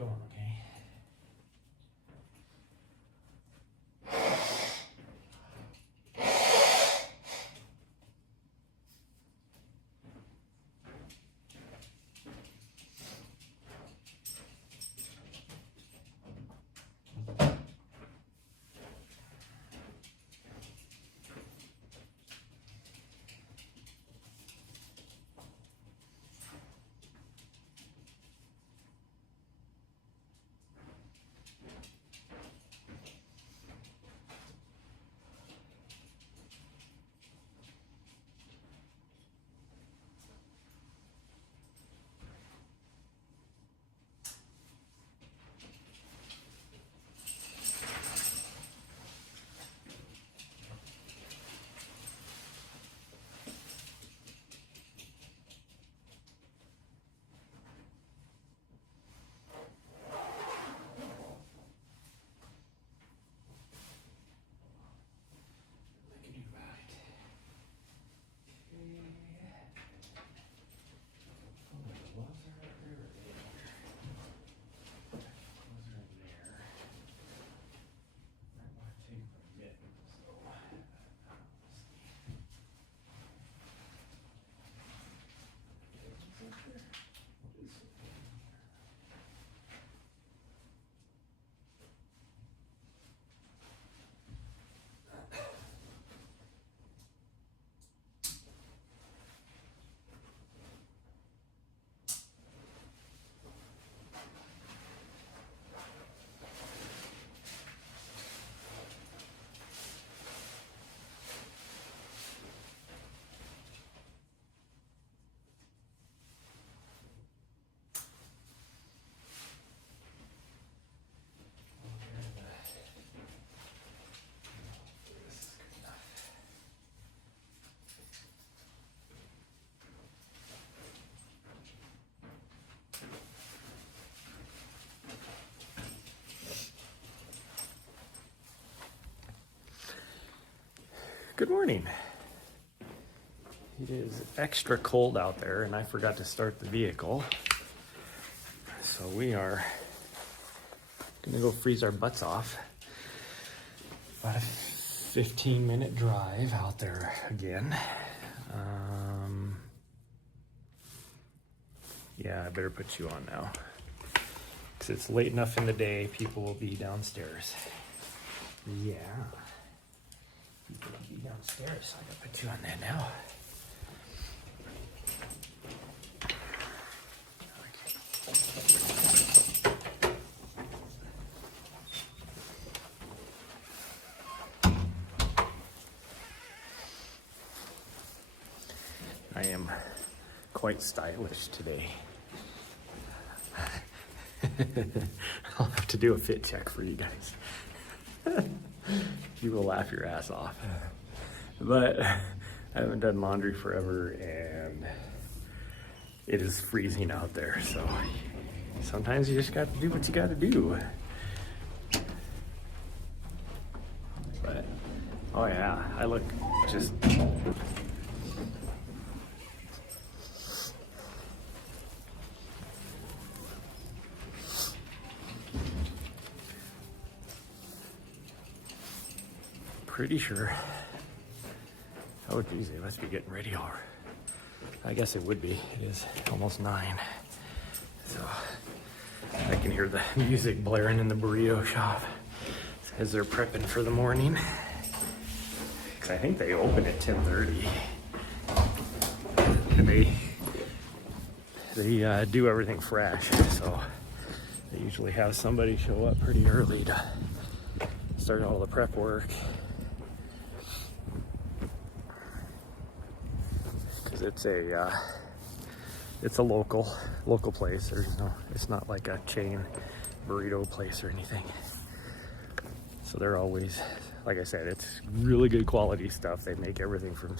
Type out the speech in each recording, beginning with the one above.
going, okay? Good morning. It is extra cold out there and I forgot to start the vehicle. So we are gonna go freeze our butts off. About a 15-minute drive out there again. Yeah, I better put you on now. Because it's late enough in the day, people will be downstairs. Yeah. People will be downstairs, so I gotta put you on there now. I am quite stylish today. I'll have to do a fit check for you guys. You will laugh your ass off. But I haven't done laundry forever and it is freezing out there. So sometimes you just got to do what you got to do. But, oh yeah, I look just... pretty sure. Oh geez, they must be getting ready already. I guess it would be. It is almost 9. So I can hear the music blaring in the burrito shop as they're prepping for the morning. Because I think they open at 10:30. And they do everything fresh. So they usually have somebody show up pretty early to start all the prep work. It's a local place. There's no, it's not like a chain burrito place or anything. So they're always, like I said, it's really good quality stuff. They make everything from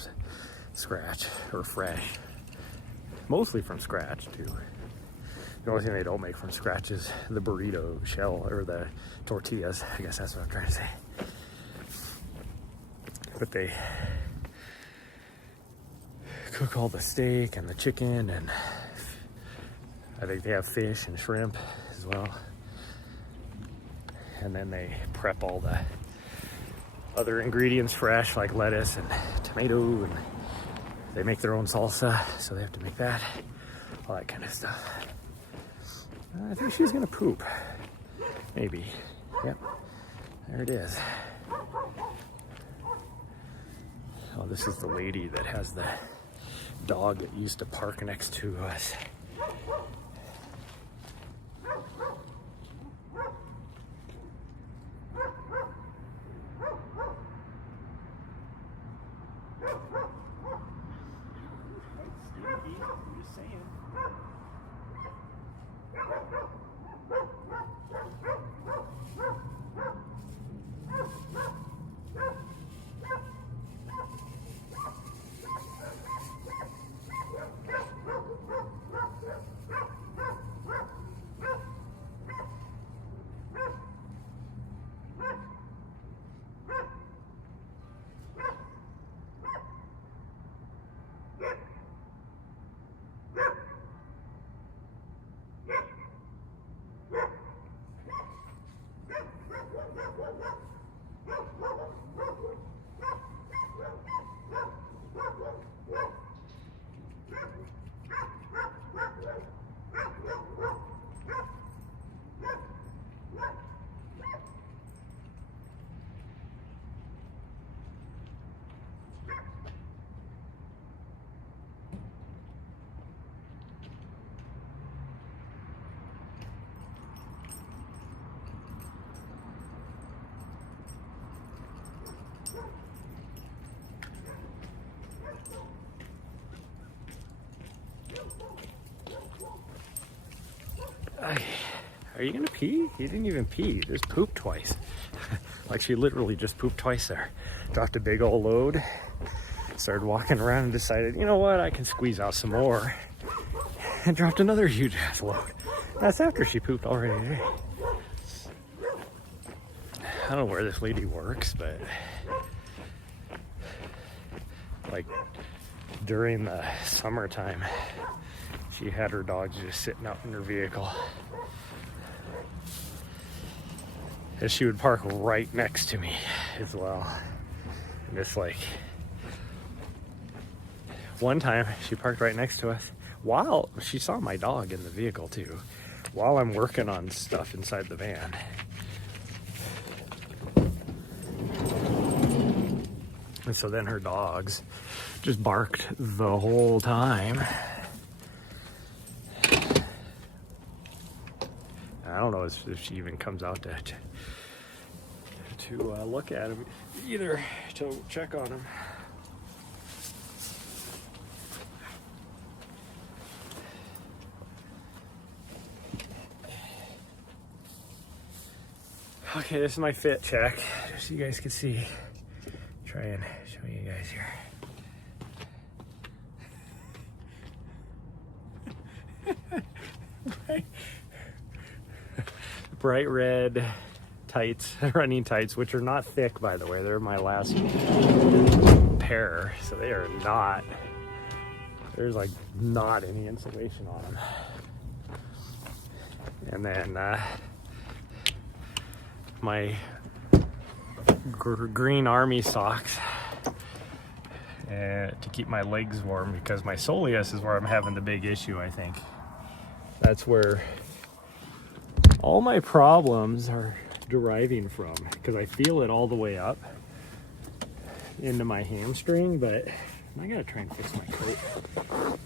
scratch or fresh, mostly from scratch too. The only thing they don't make from scratch is the burrito shell or the tortillas. I guess that's what I'm trying to say. But they cook all the steak and the chicken, and I think they have fish and shrimp as well. and then they prep all the other ingredients fresh, like lettuce and tomato, and they make their own salsa, so they have to make that, all that kind of stuff. I think she's gonna poop. Maybe. Yep. There it is. Oh, this is the lady that has the dog that used to park next to us. I'm just saying. Are you gonna pee? You didn't even pee. Just pooped twice. Like she literally just pooped twice there. Dropped a big old load. Started walking around and decided, you know what, I can squeeze out some more. And dropped another huge ass load. That's after she pooped already today. I don't know where this lady works, but like during the summertime, she had her dogs just sitting out in her vehicle. And she would park right next to me as well. And just like, one time she parked right next to us while she saw my dog in the vehicle too, while I'm working on stuff inside the van. And so then her dogs just barked the whole time. I don't know if she even comes out to look at him, either to check on him. Okay, this is my fit check, just so you guys can see. Try and show you guys here. Bright red tights, running tights, which are not thick, by the way. They're my last pair, so they are not, there's like not any insulation on them. And then my green army socks to keep my legs warm, because my soleus is where I'm having the big issue, I think. That's where all my problems are deriving from, because I feel it all the way up into my hamstring, but I gotta try and fix my coat.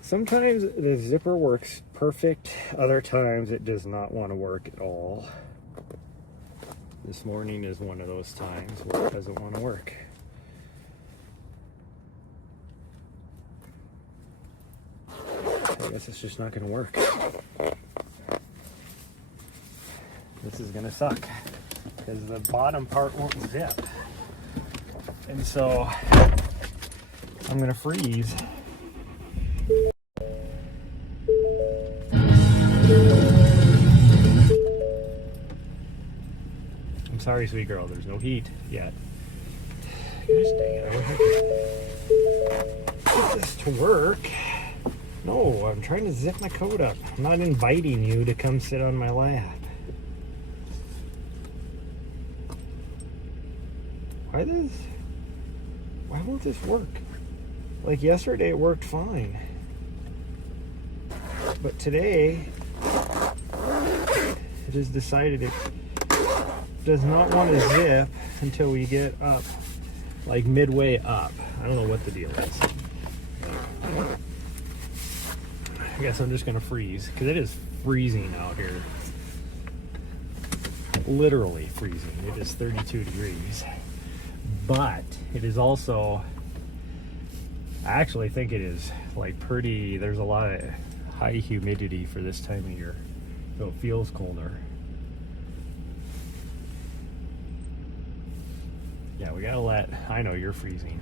Sometimes the zipper works perfect, other times it does not want to work at all. This morning is one of those times where it doesn't want to work. I guess it's just not going to work. This is going to suck because the bottom part won't zip. And so I'm going to freeze. I'm sorry, sweet girl, there's no heat yet. Gosh dang it, I wish I could get this to work. No, I'm trying to zip my coat up. I'm not inviting you to come sit on my lap. Why won't this work? Like yesterday it worked fine. But today it has decided it does not want to zip until we get up, like midway up. I don't know what the deal is. I guess I'm just gonna freeze, because it is freezing out here. Literally freezing. It is 32 degrees. But it is also, I actually think it is like pretty, there's a lot of high humidity for this time of year, so it feels colder. Yeah, we gotta I know you're freezing,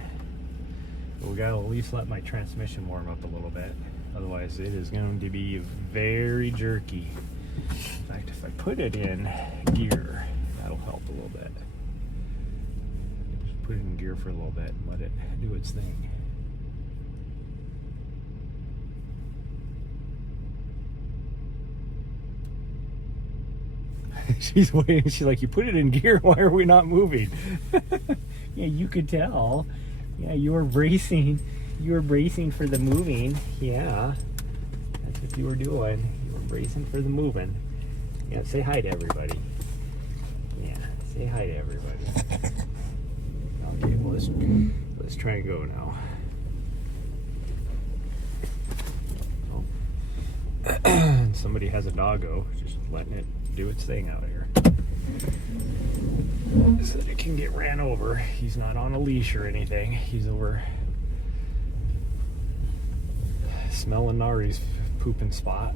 but we gotta at least let my transmission warm up a little bit. Otherwise it is going to be very jerky. In fact, if I put it in gear, that'll help a little bit. Just put it in gear for a little bit and let it do its thing. She's waiting. She's like, you put it in gear, why are we not moving? Yeah, you could tell. Yeah, you were bracing. You were bracing for the moving. Yeah, that's what you were doing. You were bracing for the moving. Yeah, say hi to everybody. Yeah, say hi to everybody. Okay, well, let's try and go now. Oh. Somebody has a doggo, just letting it do its thing out here. So that it can get ran over. He's not on a leash or anything. He's over smelling Nari's pooping spot.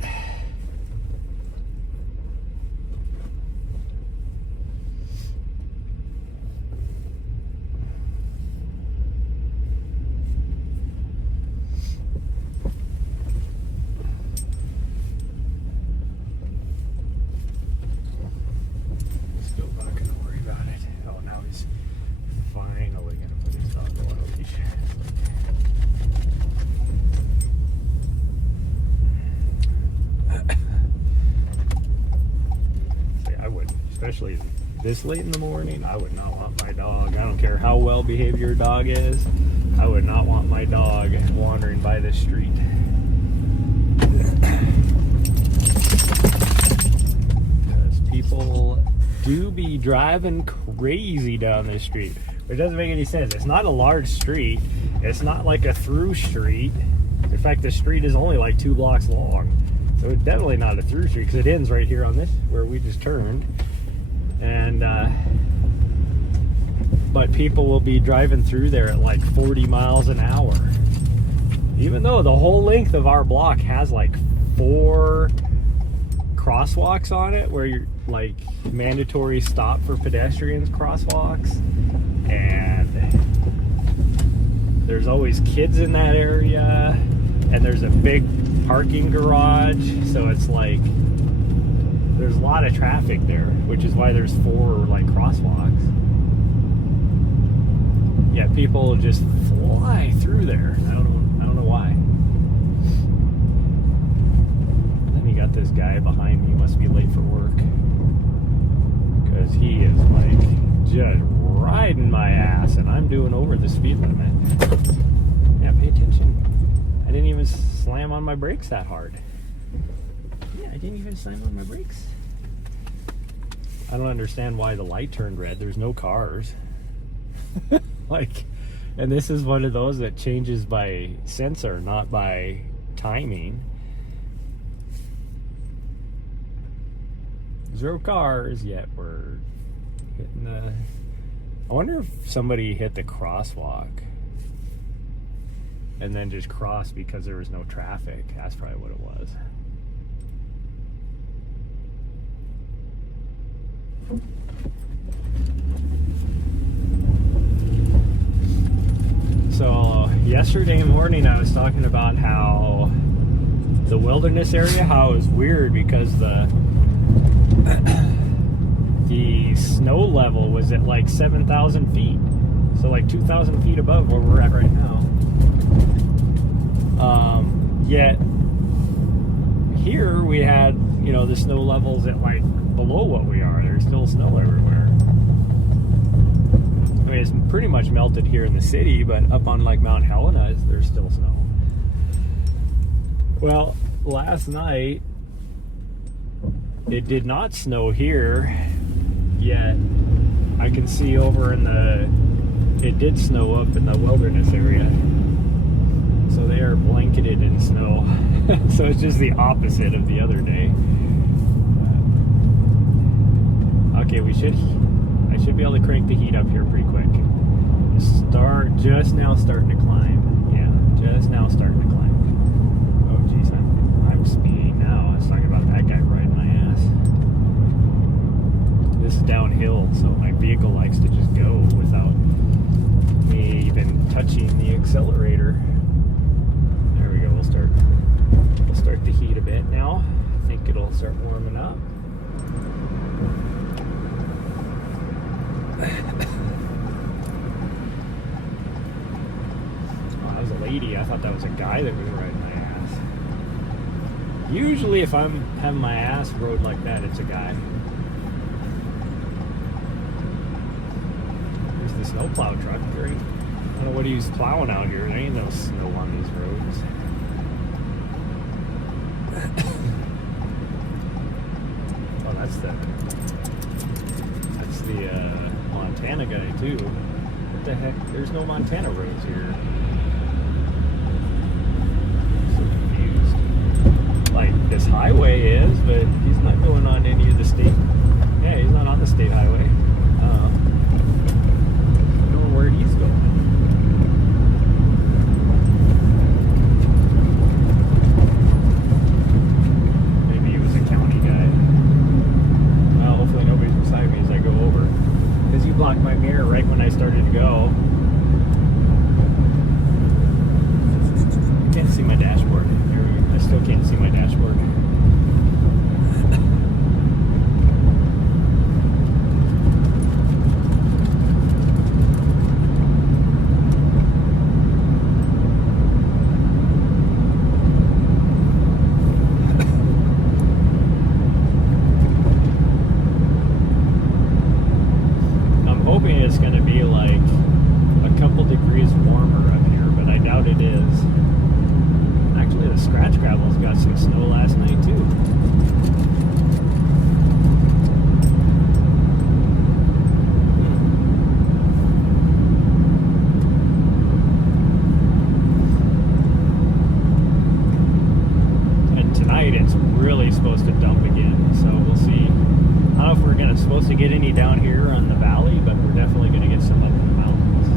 Still not gonna worry about it. Oh, now he's finally gonna put his dog on a leash. Especially this late in the morning, I would not want my dog. I don't care how well behaved your dog is. I would not want my dog wandering by this street. Because people do be driving crazy down this street. It doesn't make any sense. It's not a large street. It's not like a through street. In fact, the street is only like 2 blocks long. So it's definitely not a through street, because it ends right here on this, where we just turned. And but people will be driving through there at like 40 miles an hour, even though the whole length of our block has like 4 crosswalks on it, where you're like mandatory stop for pedestrians crosswalks, and there's always kids in that area, and there's a big parking garage, so it's like there's a lot of traffic there, which is why there's 4 like crosswalks. Yeah, people just fly through there. I don't know why. And then you got this guy behind me, must be late for work, because he is like just riding my ass, and I'm doing over the speed limit. Yeah, pay attention. I didn't even slam on my brakes that hard. Yeah, I didn't even slam on my brakes. I don't understand why the light turned red. There's no cars. Like, and this is one of those that changes by sensor, not by timing. 0 cars, yet we're hitting the... I wonder if somebody hit the crosswalk and then just crossed because there was no traffic. That's probably what it was. So yesterday morning I was talking about how the wilderness area, how it was weird because the snow level was at like 7,000 feet. So like 2,000 feet above where we're at right now. Yet here we had, you know, the snow levels at like below what we are. There's still snow everywhere. I mean, it's pretty much melted here in the city, but up on like Mount Helena, there's still snow. Well, last night it did not snow here yet. I can see over in it did snow up in the wilderness area. So they are blanketed in snow. So it's just the opposite of the other day. Okay, I should be able to crank the heat up here pretty quick. Just now starting to climb. Yeah, just now starting to climb. Oh geez, I'm speeding now. I was talking about that guy riding my ass. This is downhill, so my vehicle likes to just go without me even touching the accelerator. There we go. We'll start the heat a bit now. I think it'll start warming up. Oh, that was a lady. I thought that was a guy that was riding my ass. Usually if I'm having my ass rode like that, it's a guy. There's the snowplow truck. I don't know what he's plowing out here. There ain't no snow on these roads. Oh, that's the Montana guy too. What the heck? There's no Montana roads here. So confused. Like this highway is, but he's not going on any of the state. Yeah, he's not on the state highway. I don't know where he's going. Blocked my mirror right when I started to go. Can't see my dashboard. I still can't see my dashboard. It's going to be like a couple degrees warmer up here, but I doubt it is. Actually, the Scratchgravels got some snow last night too. And tonight it's really supposed to dump again, so we'll see. I don't know if we're supposed to get any down here on the valley, but we're definitely going to get some up in the mountains.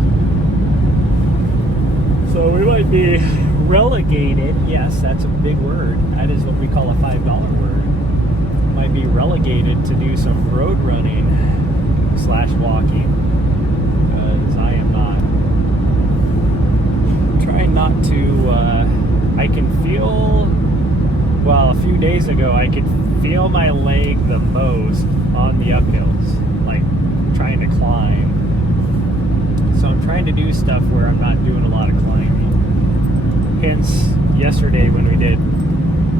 So we might be relegated. Yes, that's a big word. That is what we call a $5 word. Might be relegated to do some road running / walking, because I am not. I'm trying not to. I can feel. Well, a few days ago, I could feel my leg the most on the uphills, like trying to climb. So I'm trying to do stuff where I'm not doing a lot of climbing. Hence, yesterday when we did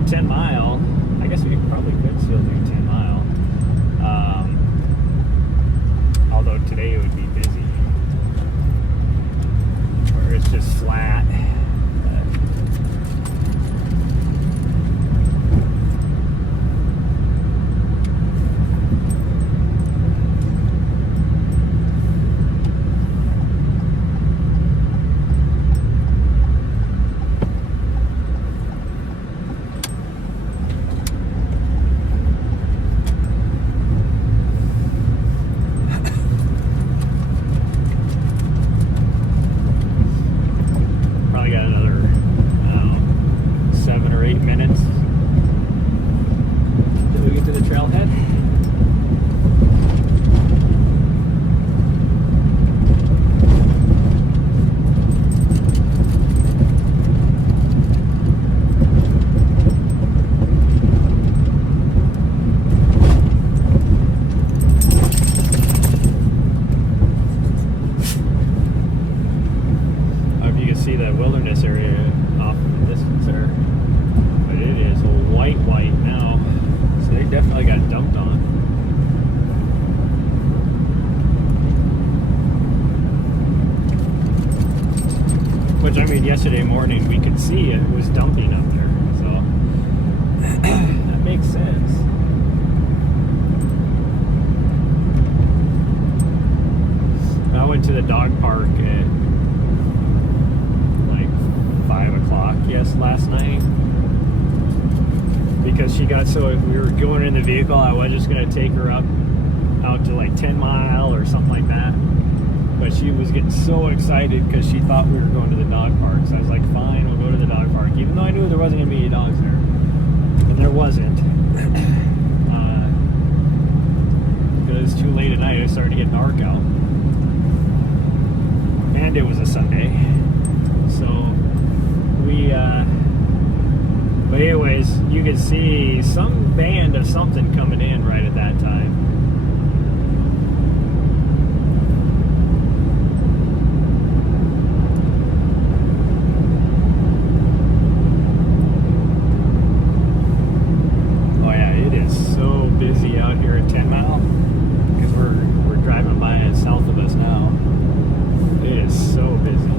10 mile, I guess we probably could still do 10 mile. Although today it would be busy, where it's just flat. Which, I mean, yesterday morning we could see it was dumping up there, so that makes sense. I went to the dog park at like 5 o'clock last night because she got so, we were going in the vehicle, I was just going to take her out to like 10 Mile or something like that. But she was getting so excited because she thought we were going to the dog park. So I was like, fine, we'll go to the dog park. Even though I knew there wasn't going to be any dogs there. And there wasn't. Because it was too late at night. I started to get dark out. And it was a Sunday. So we, but anyways, you could see some band of something coming in right at that time. Busy out here at 10 Mile because we're driving by it south of us now. It is so busy.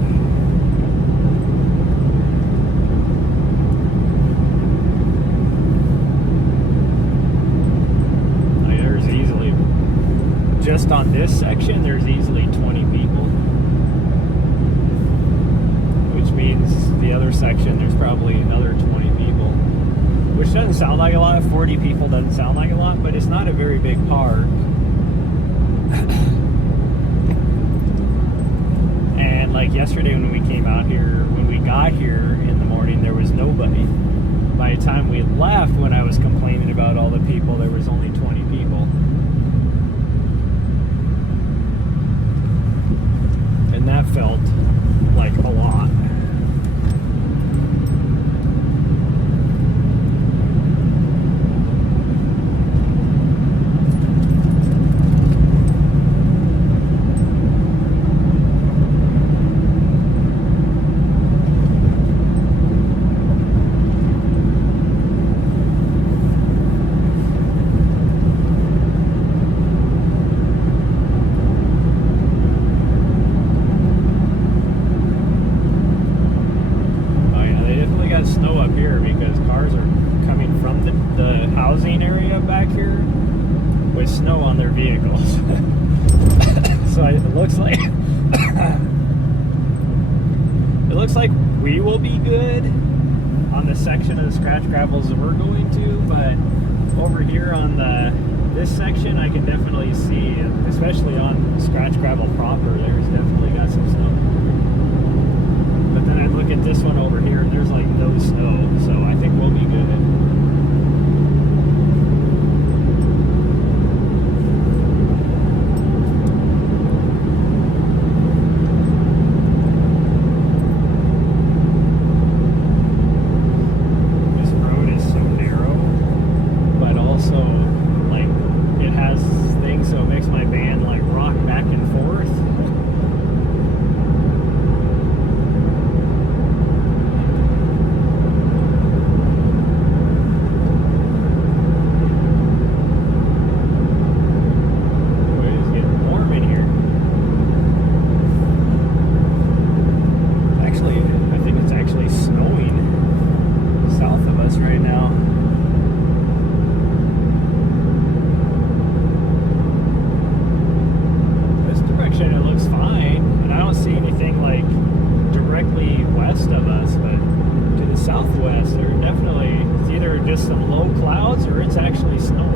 Like there's easily, just on this section, there's easily 20 people, which means the other section there's probably another 20 people. Which doesn't sound like a lot. 40 people doesn't sound like a lot, but it's not a very big park. And like yesterday when we came out here, when we got here in the morning, there was nobody. By the time we left, when I was complaining about all the people, there was only 20 people. And that felt like a lot. Snow up here because cars are coming from the housing area back here with snow on their vehicles. So it looks like we will be good on the section of the Scratchgravels that we're going to, but over here on this section I can definitely see, especially on Scratchgravel proper, there's definitely got some snow. But then I look at this one over here and there's like no snow, so I think we'll be good. This road is so narrow, but also like it has things so it makes my van like rock back and forth. Right now. This direction it looks fine, and I don't see anything like directly west of us, but to the southwest there definitely, it's either just some low clouds or it's actually snowing.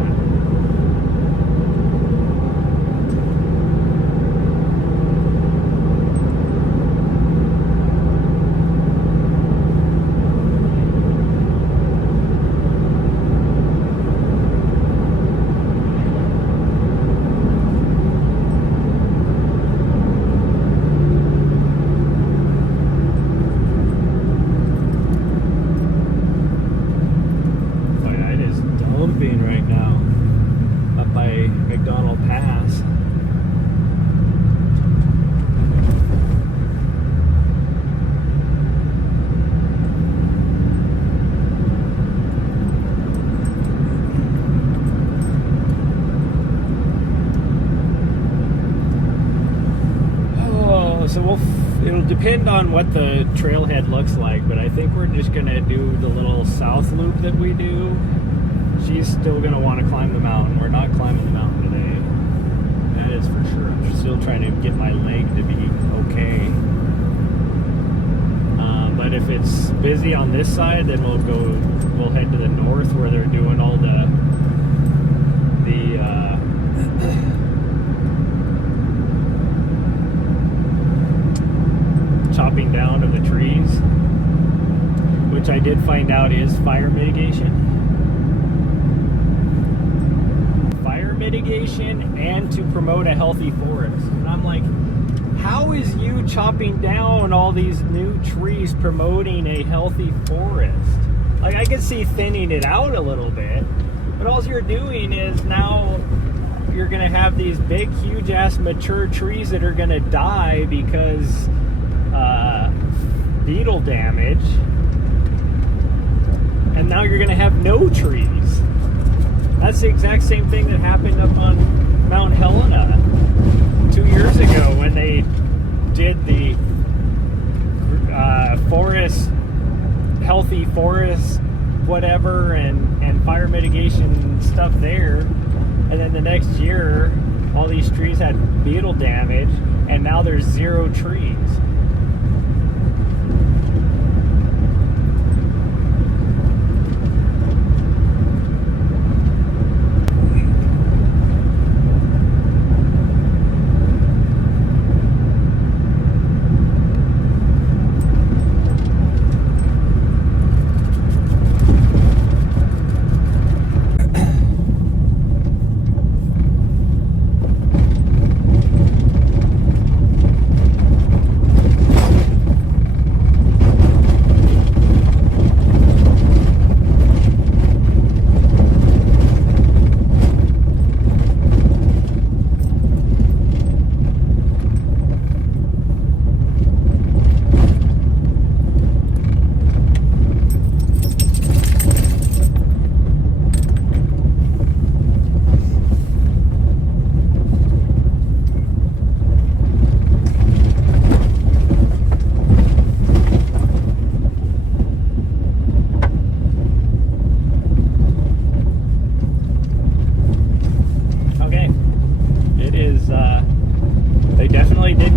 Right now up by McDonald Pass. Oh, so it'll depend on what the trailhead looks like, but I think we're just gonna do the little south loop that we do. She's still gonna want to climb the mountain. We're not climbing the mountain today. That is for sure. I'm still trying to get my leg to be okay. But if it's busy on this side, then we'll head to the north where they're doing all the chopping down of the trees, which I did find out is fire mitigation. Fire mitigation and to promote a healthy forest. And I'm like, how is you chopping down all these new trees promoting a healthy forest? Like, I could see thinning it out a little bit, but all you're doing is now you're going to have these big, huge-ass mature trees that are going to die because beetle damage, and now you're going to have no trees. That's the exact same thing that happened up on Mount Helena 2 years ago when they did the healthy forest, whatever, and fire mitigation stuff there. And then the next year, all these trees had beetle damage, and now there's 0 trees.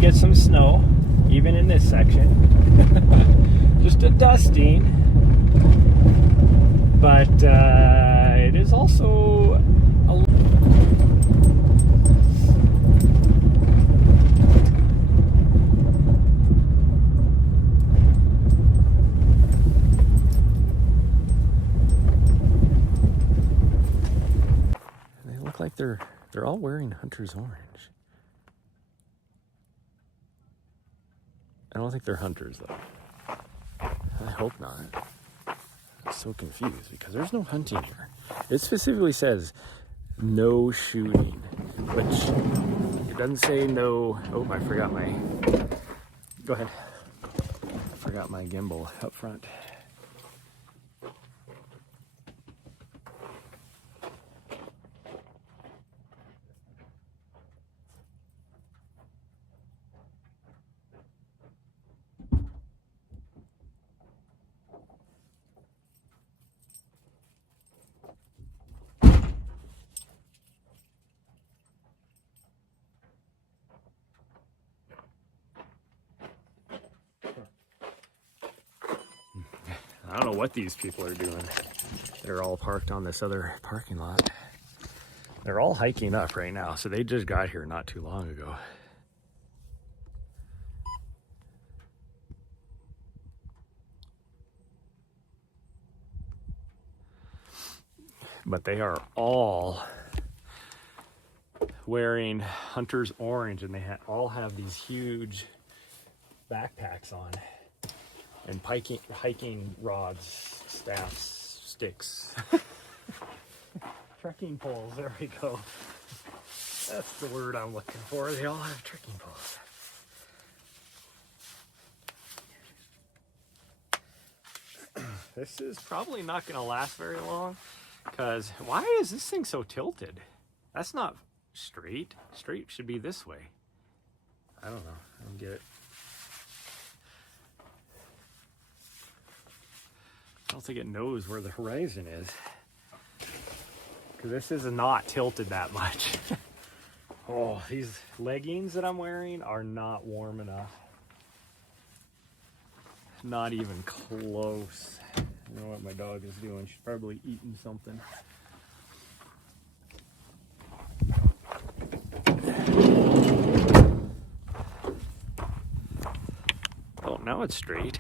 Get some snow, even in this section. Just a dusting, but it is also a They look like they're all wearing hunter's orange. I don't think they're hunters, though. I hope not. I'm so confused because there's no hunting here. It specifically says no shooting, which it doesn't say no. Oh, I forgot my. Go ahead. I forgot my gimbal up front. I don't know what these people are doing. They're all parked on this other parking lot. They're all hiking up right now, so they just got here not too long ago. But they are all wearing hunter's orange, and they all have these huge backpacks on. And hiking rods, staffs, sticks, trekking poles, there we go. That's the word I'm looking for. They all have trekking poles. This is probably not going to last very long, because why is this thing so tilted? That's not straight. Straight should be this way. I don't know. I don't get it. don't think it knows where the horizon is. Because this is not tilted that much. Oh, these leggings that I'm wearing are not warm enough. Not even close. I don't know what my dog is doing. She's probably eating something. Oh, now it's straight.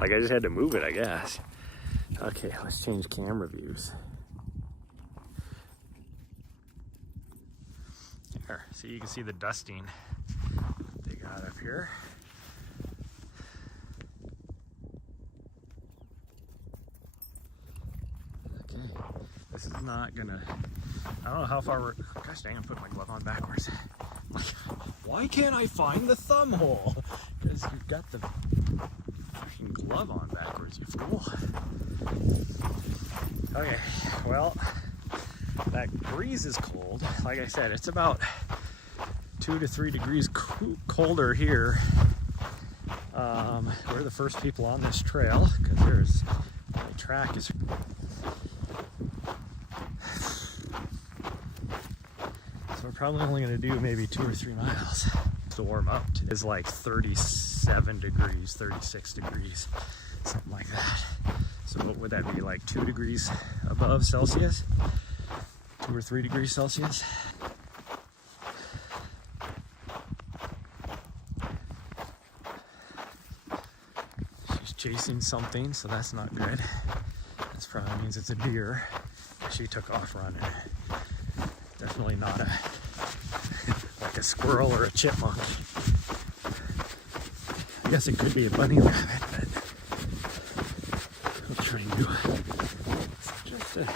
Like I just had to move it, I guess. Okay, let's change camera views. There, so you can see the dusting they got up here. Okay, this is not gonna, I don't know how far we're, gosh dang, I'm putting my glove on backwards. Why can't I find the thumb hole? Because you've got the fucking glove on backwards, you fool. Okay, well, that breeze is cold. Like I said, it's about 2 to 3 degrees colder here. We're the first people on this trail because my track is. So we're probably only going to do maybe 2 or 3 miles to warm up. It's like 37 degrees, 36 degrees, something like that. So what would that be, like 2 degrees above Celsius? 2 or 3 degrees Celsius? She's chasing something, so that's not good. That probably means it's a deer. She took off running. Definitely not like a squirrel or a chipmunk. I guess it could be a bunny rabbit, but I'll try and do just a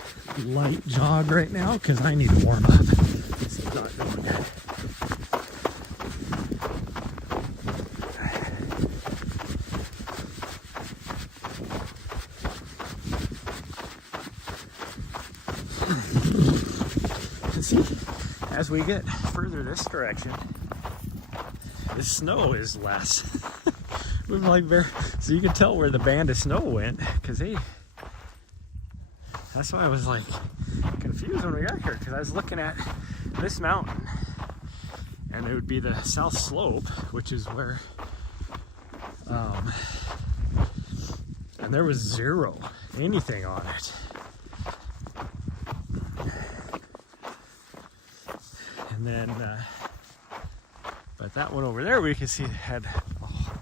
light jog right now because I need to warm up. This is not going good. See, as we get further this direction, the snow is less. We're like so you can tell where the band of snow went, because that's why I was like confused when we got here, because I was looking at this mountain and it would be the south slope, which is where and there was zero anything on it. And then but that one over there we could see had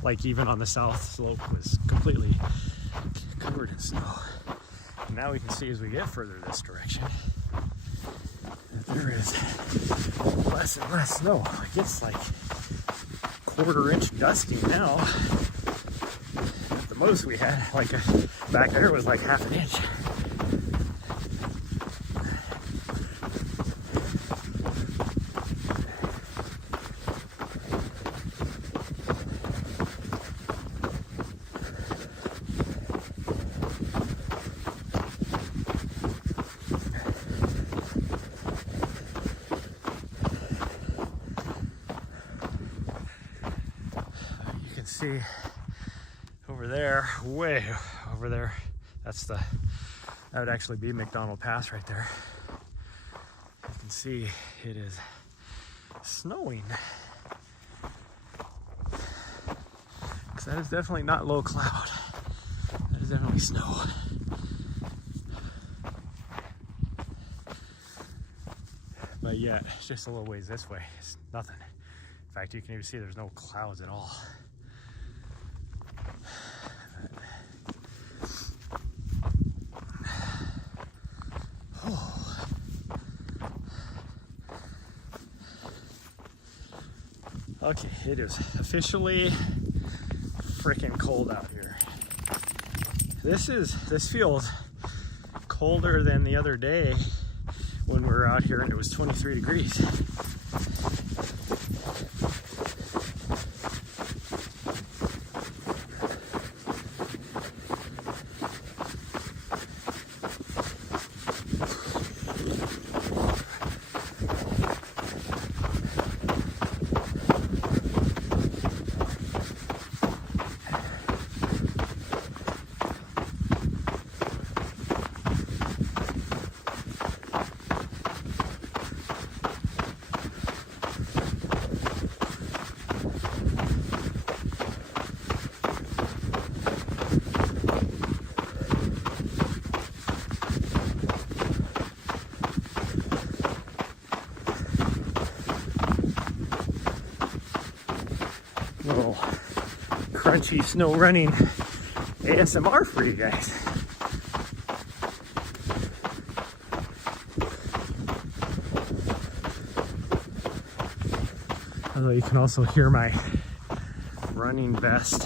like even on the south slope was completely covered in snow. And now we can see as we get further this direction that there is less and less snow. Like it's like 1/4 inch dusting now. At the most we had like back there was like 1/2 inch. See over there, way over there, that would actually be McDonald Pass right there. You can see it is snowing, because that is definitely not low cloud. That is definitely snow. But yeah, it's just a little ways this way. It's nothing. In fact, you can even see there's no clouds at all. Okay, it is officially freaking cold out here. This feels colder than the other day when we were out here and it was 23 degrees. crunchy snow running ASMR for you guys. Although you can also hear my running vest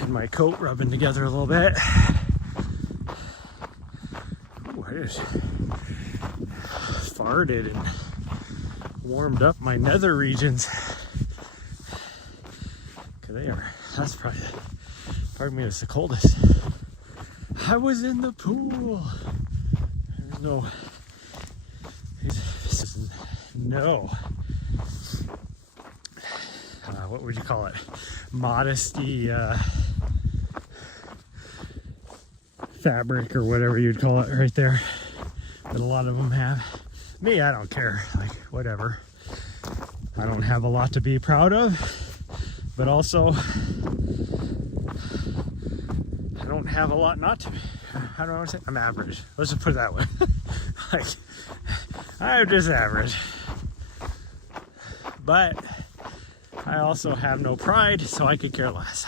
and my coat rubbing together a little bit. Ooh, I just farted and warmed up my nether regions. Cause that's probably it's the coldest. I was in the pool. There's no, what would you call it? Modesty fabric or whatever you'd call it right there that a lot of them have. Me, I don't care, like whatever. I don't have a lot to be proud of, but also I don't have a lot not to be. How do I want to say? I'm average. Let's just put it that way. Like, I'm just average. But I also have no pride, so I could care less.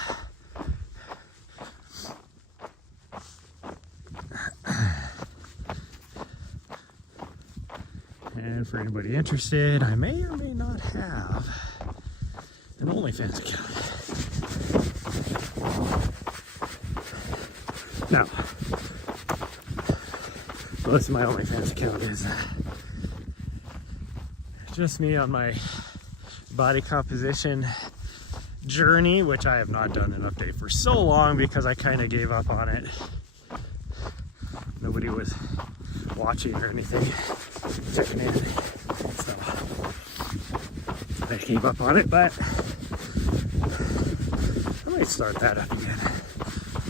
And for anybody interested, I may or may not have an OnlyFans account. Now, most of my OnlyFans account is just me on my body composition journey, which I have not done an update for so long because I kind of gave up on it. Nobody was watching or anything, checking in, so I gave up on it, but I might start that up again.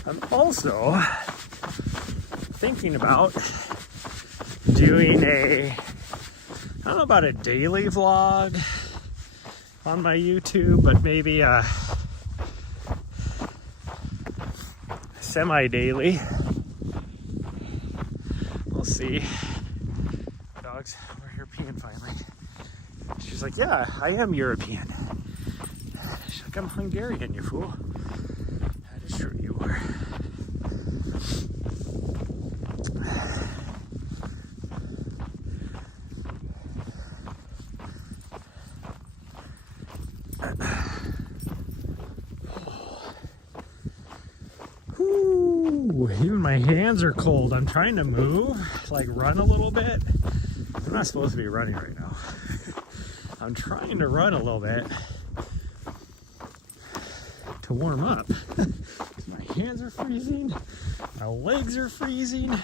I'm also thinking about doing I don't know about a daily vlog on my YouTube, but maybe a semi-daily. We'll see. Dogs, we're European finally. She's like, yeah, I am European. She's like, I'm Hungarian, you fool. That is true, you are. Even my hands are cold. I'm trying to move, like run a little bit. I'm not supposed to be running right now. I'm trying to run a little bit to warm up. My hands are freezing. My legs are freezing.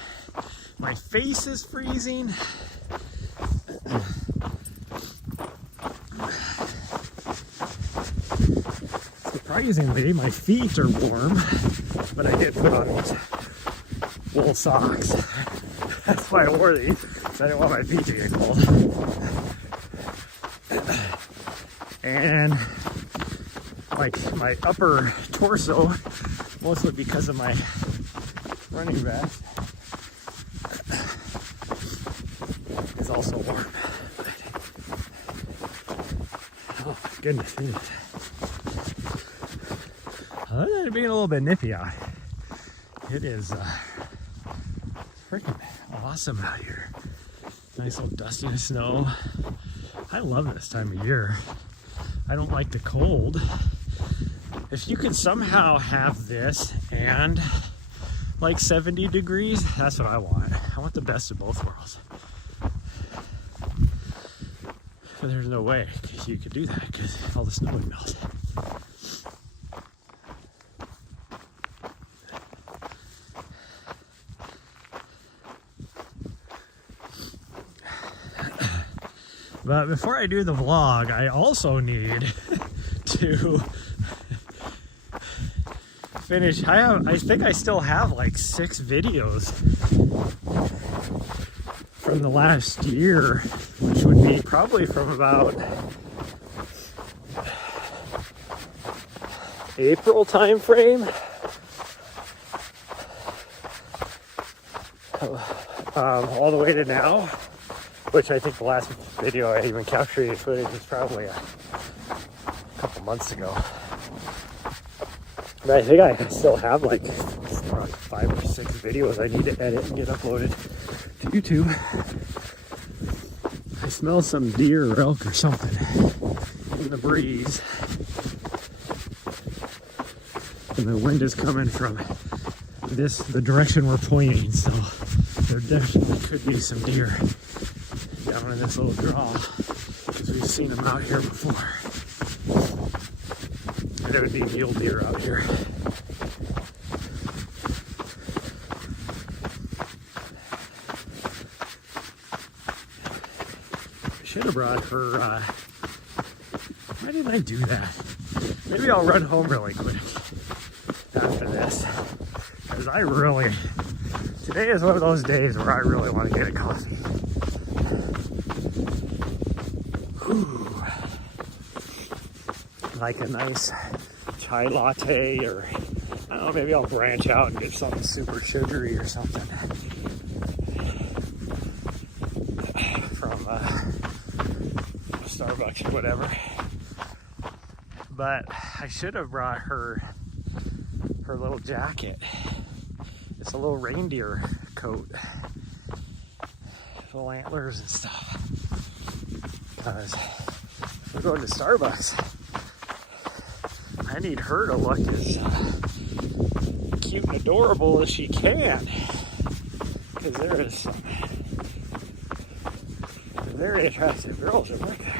My face is freezing. Surprisingly, my feet are warm, but I did put on these wool socks. That's why I wore these, because I didn't want my feet to get cold. And like my upper torso, mostly because of my running vest, is also warm. Oh my goodness. Other than it being a little bit nippy out, it is freaking awesome out here. Nice little dusty and snow. I love this time of year. I don't like the cold. If you could somehow have this and like 70 degrees, that's what I want. I want the best of both worlds. But there's no way you could do that because all the snow would melt. But before I do the vlog, I also need to finish. I think I still have like 6 videos from the last year, which would be probably from about April time frame. All the way to now, which I think the last video I even captured footage was probably a couple months ago. And I think I still have like 5 or 6 videos I need to edit and get uploaded to YouTube. I smell some deer or elk or something in the breeze. And the wind is coming from the direction we're pointing, so there definitely could be some deer down in this little draw, because we've seen them out here before. And there would be mule deer out here. I should have brought her, why didn't I do that? Maybe I'll run home really quick after this, because today is one of those days where I really want to get a coffee. Whew. Like a nice chai latte, or I don't know, maybe I'll branch out and get something super sugary or something from Starbucks or whatever. But I should have brought her little jacket. It's a little reindeer coat, little antlers and stuff. Because we're going to Starbucks, I need her to look as cute and adorable as she can. Because there is some very attractive girls that work there.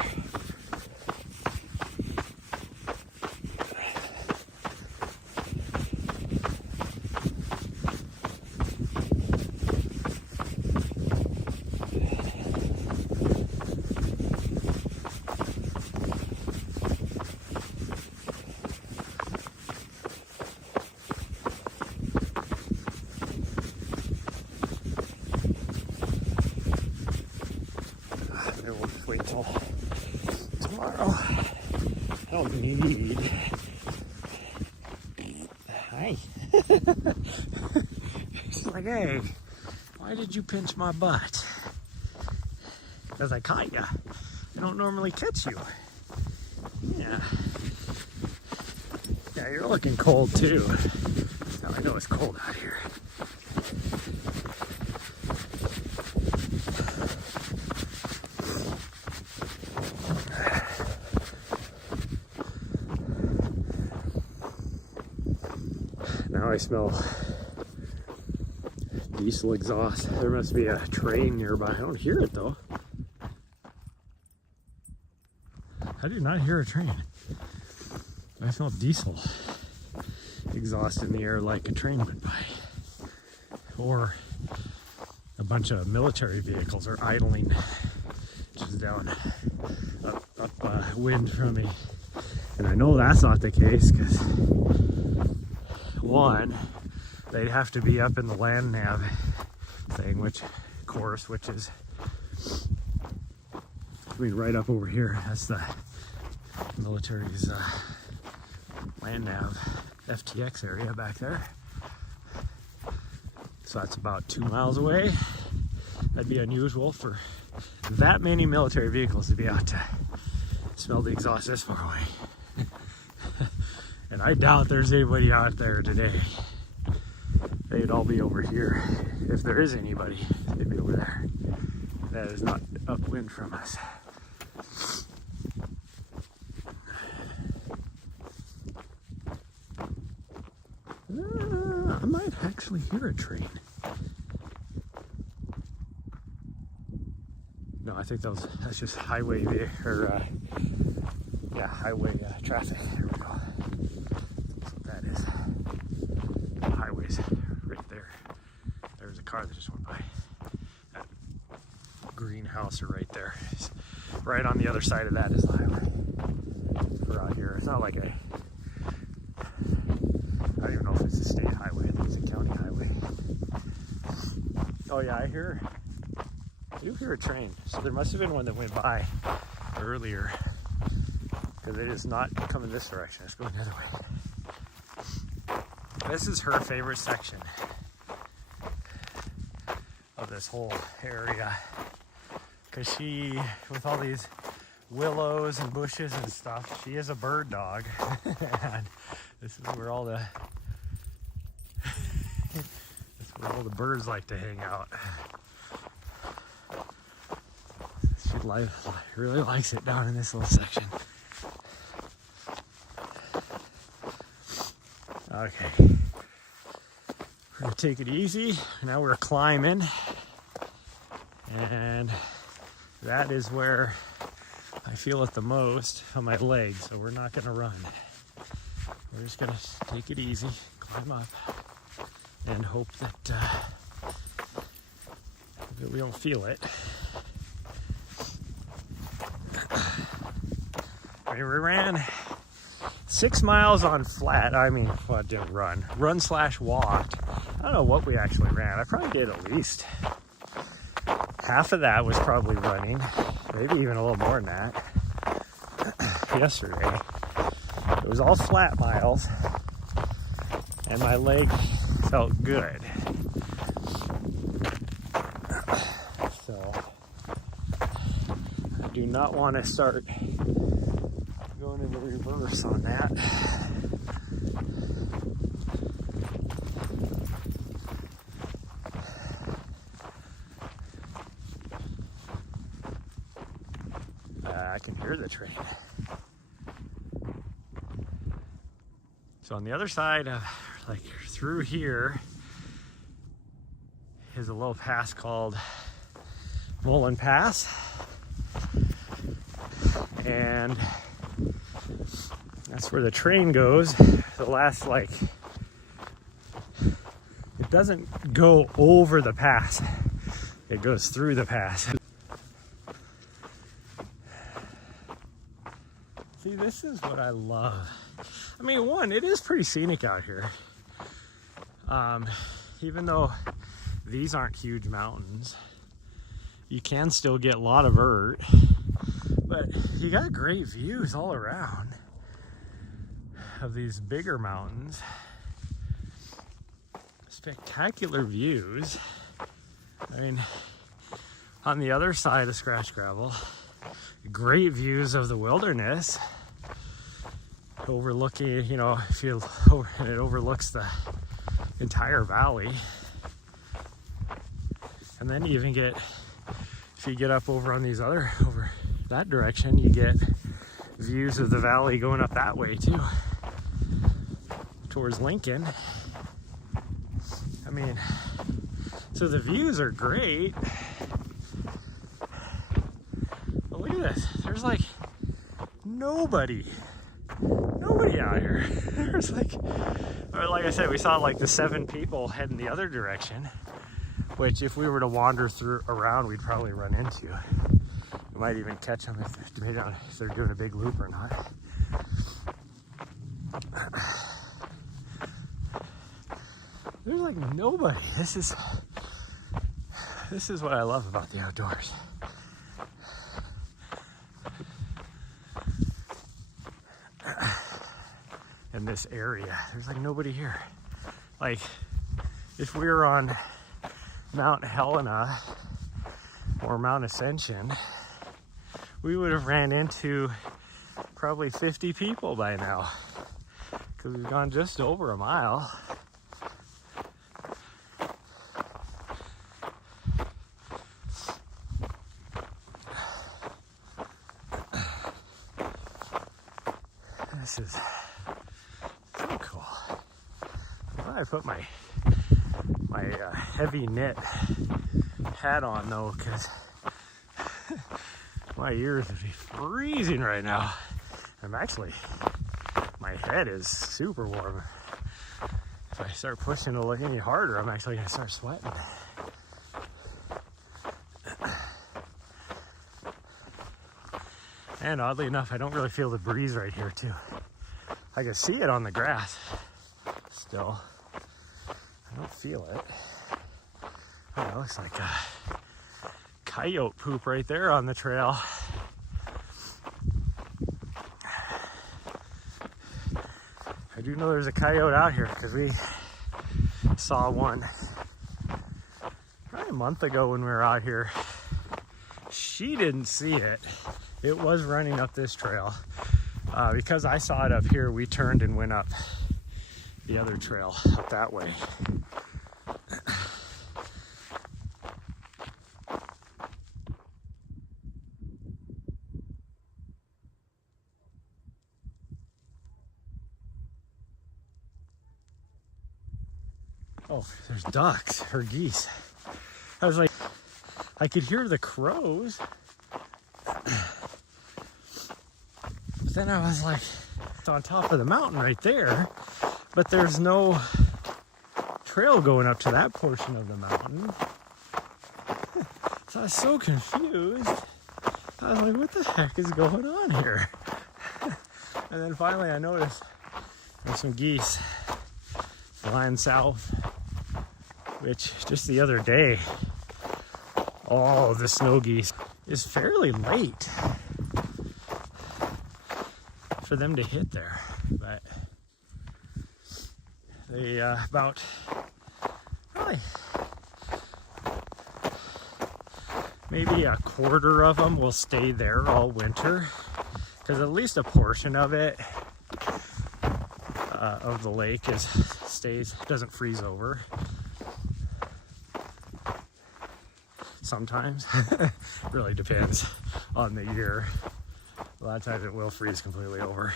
We'll just wait till tomorrow. I don't need. Hi. She's like, hey, why did you pinch my butt? Because I caught ya. I don't normally catch you. Yeah. Yeah, you're looking cold too. Now I know it's cold out here. Now I smell diesel exhaust. There must be a train nearby. I don't hear it though. I do not hear a train. I smell diesel exhaust in the air like a train went by. Or a bunch of military vehicles are idling just down upwind from me. And I know that's not the case because one, they'd have to be up in the land nav thing, which is, I mean, right up over here. That's the military's land nav FTX area back there. So that's about 2 miles away. That'd be unusual for that many military vehicles to be out to smell the exhaust this far away. And I doubt there's anybody out there today. They'd all be over here. If there is anybody, they'd be over there. That is not upwind from us. I might actually hear a train. No, I think that's just highway highway traffic. There we go. That's what that is. The highway's right there. There's a car that just went by. That greenhouse right there. Right on the other side of that is the highway. For out here, it's not like I don't even know if it's a state highway. I think it's a county highway. Oh yeah, I do hear a train. So there must have been one that went by earlier, because it is not coming this direction. It's going the other way. This is her favorite section of this whole area, because she, with all these willows and bushes and stuff. She is a bird dog. And this is where all the birds like to hang out. She really likes it down in this little section. Okay, we're gonna take it easy. Now we're climbing, and that is where I feel it the most on my legs, so we're not gonna run. We're just gonna take it easy, climb up, and hope that we don't feel it. We ran 6 miles on flat. I mean, well, I didn't run. Run/walked. I don't know what we actually ran. I probably did at least half of that was probably running. Maybe even a little more than that. Yesterday. It was all flat miles. And my leg felt good. So, I do not want to start going into reverse on that. I can hear the train. So on the other side of, like through here, is a little pass called Mullen Pass. And that's where the train goes. The last, like, it doesn't go over the pass. It goes through the pass. See, this is what I love. I mean, one, it is pretty scenic out here. Even though these aren't huge mountains, you can still get a lot of vert, but you got great views all around of these bigger mountains. Spectacular views. I mean, on the other side of Scratchgravel, great views of the wilderness, overlooking, you know, if you, and it overlooks the entire valley. And then you even get, if you get up over on these other, over that direction, you get views of the valley going up that way too, towards Lincoln. I mean, so the views are great. But look at this, there's like nobody out here. There's like, or like I said, we saw like the 7 people heading the other direction, which if we were to wander through around, we'd probably run into. We might even catch them depending on if they're doing a big loop or not. There's like nobody. This is what I love about the outdoors. In this area, there's like nobody here. Like if we were on Mount Helena or Mount Ascension, we would have ran into probably 50 people by now, because we've gone just over a mile. This is so cool. I put my heavy knit hat on though, because my ears would be freezing right now. My head is super warm. If I start pushing a little any harder, I'm actually gonna start sweating. And oddly enough, I don't really feel the breeze right here too. I can see it on the grass still. I don't feel it. Oh, that looks like a coyote poop right there on the trail. I do know there's a coyote out here because we saw one probably a month ago when we were out here. She didn't see it, it was running up this trail. Because I saw it up here, we turned and went up the other trail up that way. Oh, there's ducks or geese. I was like, I could hear the crows. But then I was like, it's on top of the mountain right there, but there's no trail going up to that portion of the mountain. So I was so confused. I was like, what the heck is going on here? And then finally I noticed there's some geese flying south, which just the other day, all the snow geese is fairly late for them to hit there, but they about probably maybe a quarter of them will stay there all winter, because at least a portion of it of the lake doesn't freeze over. Sometimes really depends on the year. A lot of times it will freeze completely over,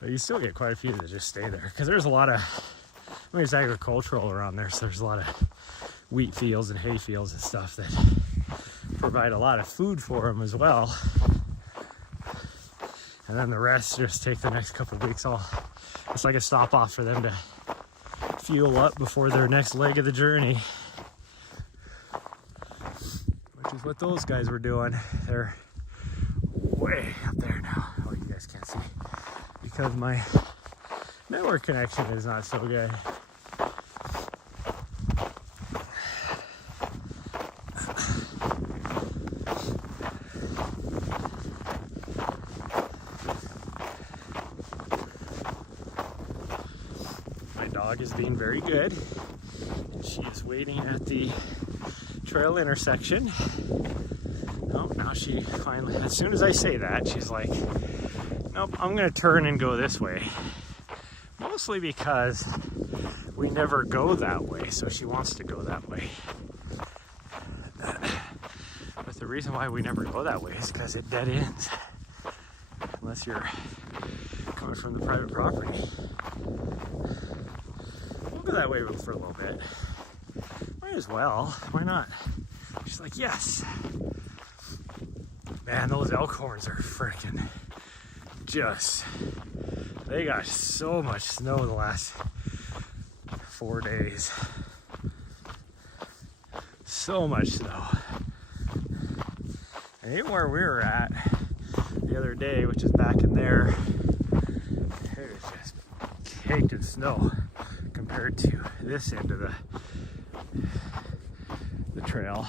but you still get quite a few that just stay there, because there's a lot of, I mean, it's agricultural around there, so there's a lot of wheat fields and hay fields and stuff that provide a lot of food for them as well. And then the rest just take the next couple of weeks off. It's like a stop off for them to fuel up before their next leg of the journey, which is what those guys were doing. They're way up there now. Oh, you guys can't see because my network connection is not so good. My dog is being very good. She is waiting at the trail intersection. Oh, now she finally, as soon as I say that, she's like, nope, I'm gonna turn and go this way. Mostly because we never go that way, so she wants to go that way. But the reason why we never go that way is because it dead ends. Unless you're coming from the private property. We'll go that way for a little bit. Might as well, why not? She's like, yes. Man, those elk horns are freaking just, they got so much snow the last 4 days. So much snow. And even where we were at the other day, which is back in there, it was just caked in snow compared to this end of the trail,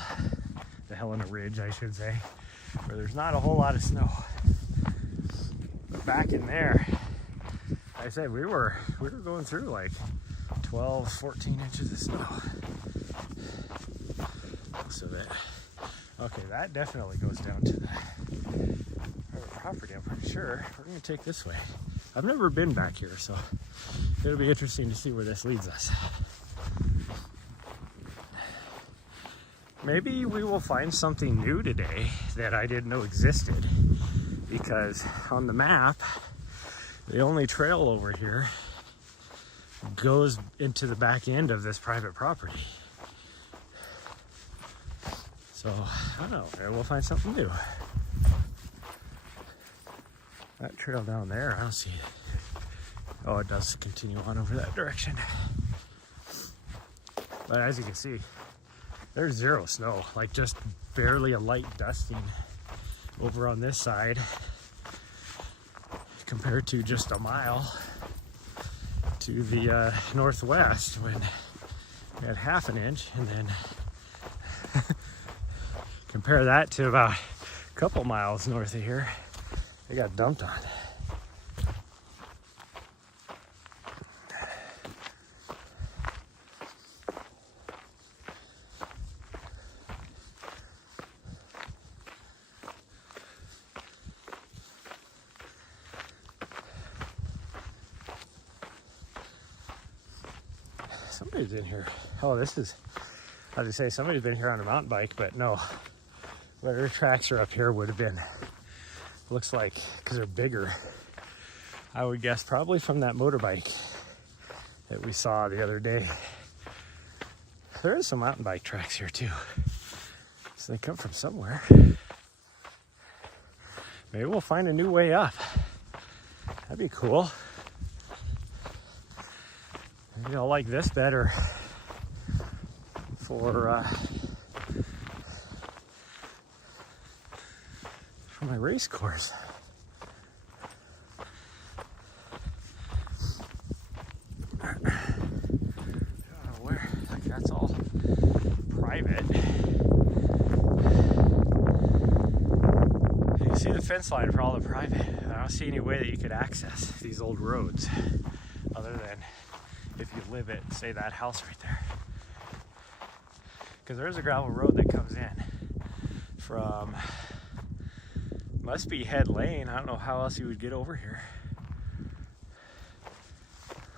the Helena Ridge, I should say, where there's not a whole lot of snow. But back in there, like I said, we were going through like 12, 14 inches of snow. So that, okay, that definitely goes down to the private property, I'm pretty sure. We're gonna take this way. I've never been back here, so it'll be interesting to see where this leads us. Maybe we will find something new today that I didn't know existed, because on the map, the only trail over here goes into the back end of this private property. So, I don't know, maybe we'll find something new. That trail down there, I don't see it. Oh, it does continue on over that direction. But as you can see, there's zero snow, like just barely a light dusting over on this side compared to just a mile to the northwest when we had half an inch, and then compare that to about a couple miles north of here, they got dumped on. Somebody's in here. Oh, this is, I was gonna say somebody's been here on a mountain bike, but no. Whatever tracks are up here would have been, looks like, because they're bigger, I would guess probably from that motorbike that we saw the other day. There is some mountain bike tracks here too. So they come from somewhere. Maybe we'll find a new way up. That'd be cool. Maybe I'll like this better for my race course. Where? Like that's all private. You can see the fence line for all the private. I don't see any way that you could access these old roads other than if you live at, say, that house right there. Because there's a gravel road that comes in from, must be Head Lane. I don't know how else you would get over here.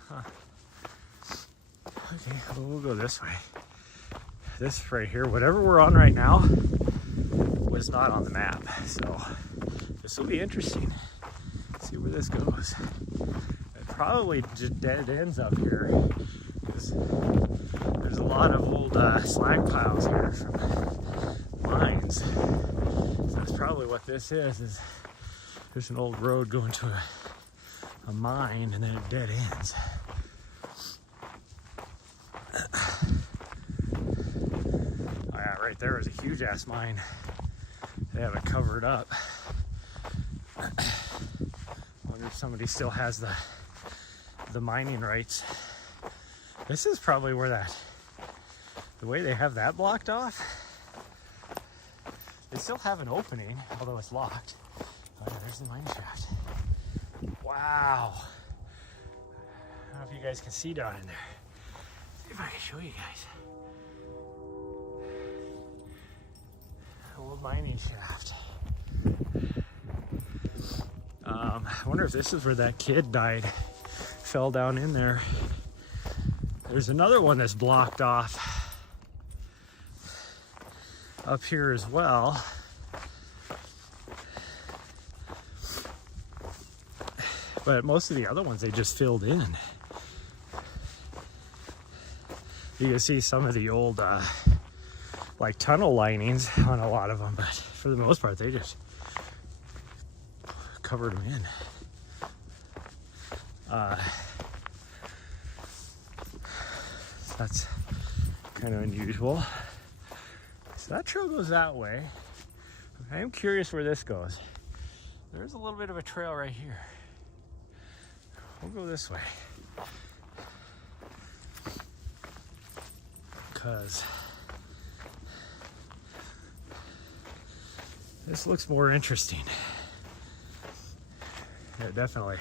Huh. Okay, well, we'll go this way. This right here, whatever we're on right now, was not on the map. So this will be interesting. See where this goes. It probably just dead ends up here because there's a lot of old slag piles here from mines. So that's probably what this is there's an old road going to a mine and then it dead ends. Oh yeah, right there is a huge ass mine. They have it covered up. Wonder if somebody still has the mining rights. This is probably where the way they have that blocked off. They still have an opening, although it's locked. Oh yeah, there's the mine shaft. Wow. I don't know if you guys can see down in there. See if I can show you guys. Old mining shaft. I wonder if this is where that kid died. Fell down in there. There's another one that's blocked off up here as well. But most of the other ones they just filled in. You can see some of the old like tunnel linings on a lot of them, but for the most part they just covered them in. That's kind of unusual. So that trail goes that way. I am curious where this goes. There's a little bit of a trail right here. We'll go this way. Because this looks more interesting. It definitely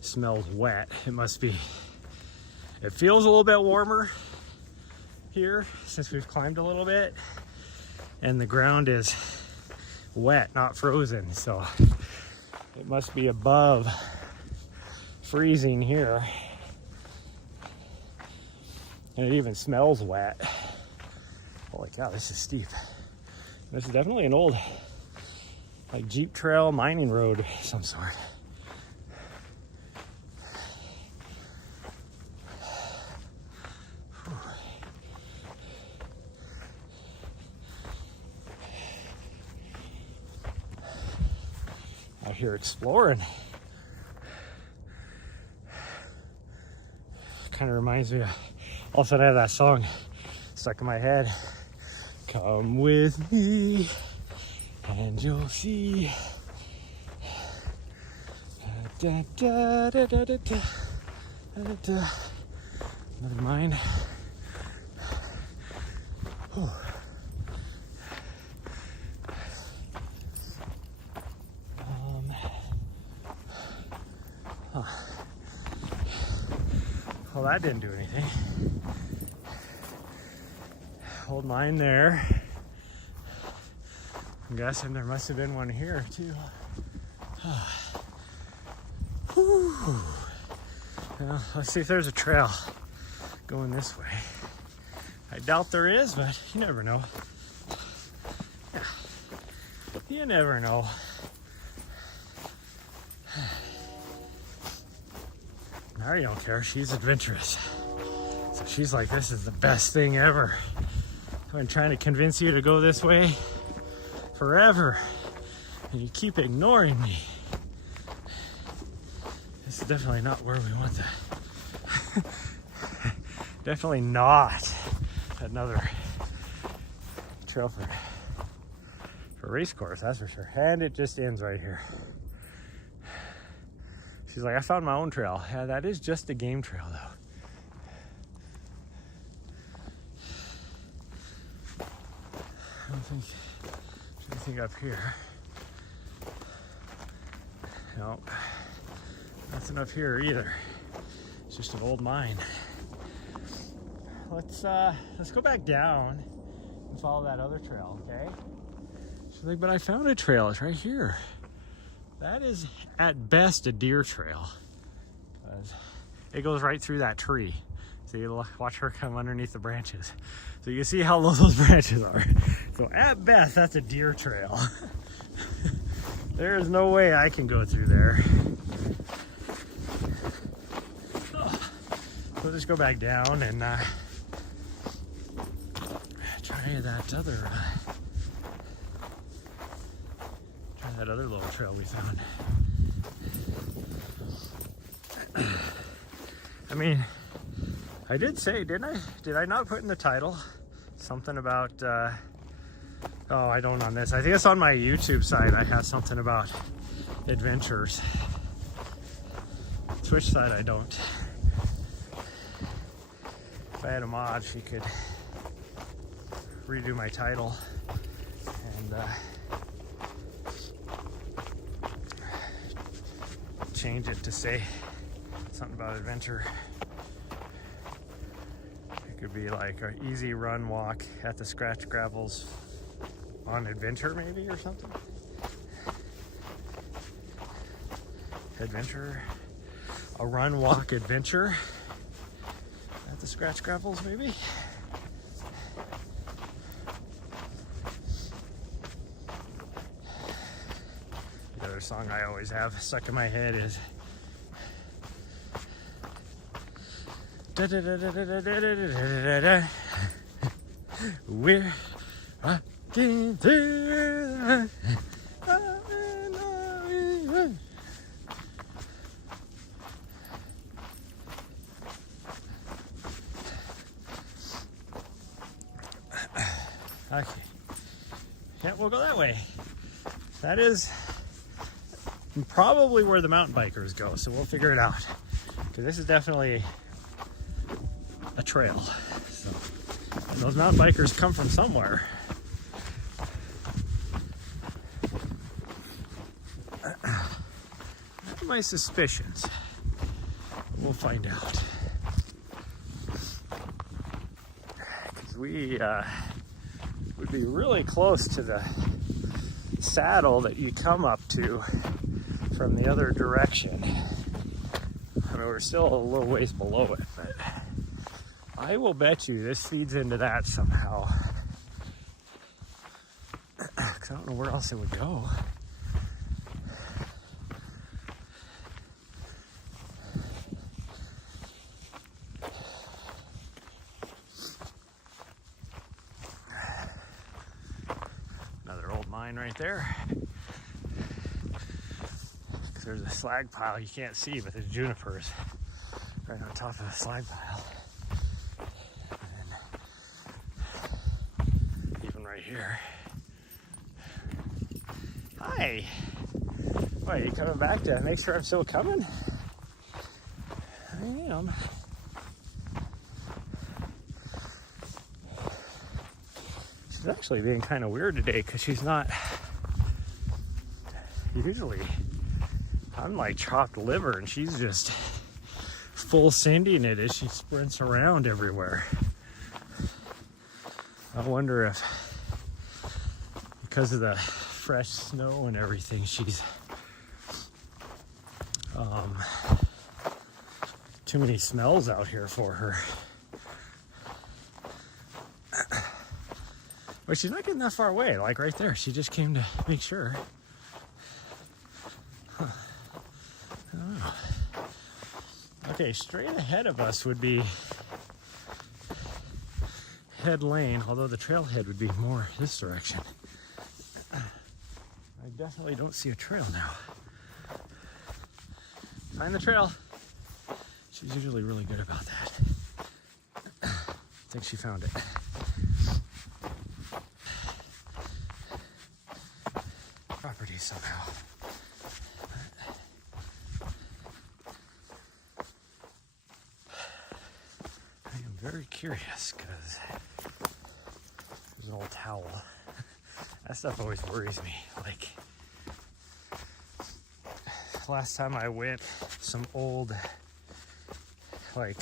smells wet. It must be, it feels a little bit warmer here since we've climbed a little bit, and the ground is wet, not frozen, so it must be above freezing here. And it even smells wet. Holy cow, this is steep. This is definitely an old like Jeep trail mining road of some sort. Out here exploring. Kind of reminds me of, all of a sudden I have that song stuck in my head. Come with me and you'll see. Da, da, da, da, da, da, da, da. Another mine. Whew. Huh. Well, that didn't do anything. Old mine there. I'm guessing there must have been one here too. Well, let's see if there's a trail going this way. I doubt there is, but you never know. Yeah. You never know. Mary don't care. She's adventurous. So she's like, this is the best thing ever. I've been trying to convince you to go this way forever, and you keep ignoring me. This is definitely not where we want that. Definitely not another trail for race course, that's for sure. And it just ends right here. She's like, I found my own trail. Yeah, that is just a game trail though. I don't think there's anything up here. No, nothing up here either. It's just an old mine. Let's go back down and follow that other trail, okay? She's like, but I found a trail. It's right here. That is at best a deer trail. It goes right through that tree. So you watch her come underneath the branches. So you can see how low those branches are. So at best, that's a deer trail. There is no way I can go through there. So we'll just go back down and try that other little trail we found. I mean, I did say, didn't I? Did I not put in the title something about, oh, I don't on this. I think it's on my YouTube side. I have something about adventures. Twitch side, I don't. If I had a mod, she could redo my title and change it to say something about adventure. It could be like an easy run walk at the Scratchgravels on adventure maybe or something. Adventure, a run walk adventure at the Scratchgravels maybe. The other song I always have stuck in my head is da da da da da da da da da da. We're rocking through. Okay. Yeah, we'll go that way. That is probably where the mountain bikers go, so we'll figure it out. Because this is definitely a trail. So, and those mountain bikers come from somewhere. I have my suspicions. We'll find out. Because we would be really close to the saddle that you come up to from the other direction. I mean, we're still a little ways below it, but I will bet you this feeds into that somehow. Because I don't know where else it would go. Another old mine right there. There's a slag pile you can't see, but there's junipers right on top of the slag pile. And even right here. Hi. Wait, you coming back to make sure I'm still coming? I am. She's actually being kind of weird today because she's not usually. I'm like chopped liver and she's just full sending it as she sprints around everywhere. I wonder if because of the fresh snow and everything, she's too many smells out here for her. But she's not getting that far away, like right there. She just came to make sure. Huh. I don't know. Okay, straight ahead of us would be Head Lane, although the trailhead would be more this direction. I definitely don't see a trail now. Find the trail. She's usually really good about that. I think she found it. Property somehow. I am very curious because there's an old towel. That stuff always worries me. Like, last time I went, some old, like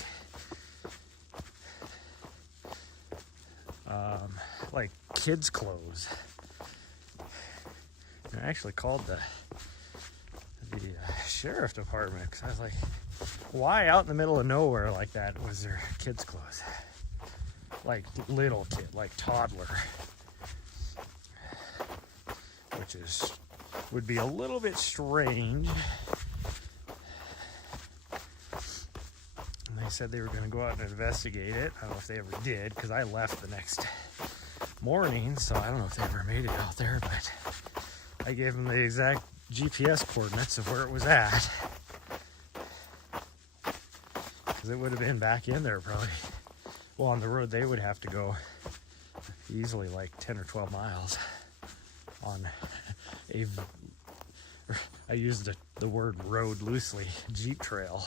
kids' clothes. And I actually called the sheriff department because I was like, why out in the middle of nowhere like that was there kids' clothes? Like little kid, like toddler. Which would be a little bit strange. And they said they were going to go out and investigate it. I don't know if they ever did, because I left the next morning, so I don't know if they ever made it out there, but I gave them the exact GPS coordinates of where it was at. Because it would have been back in there probably. Well, on the road they would have to go easily like 10 or 12 miles on I used the word road loosely, Jeep trail.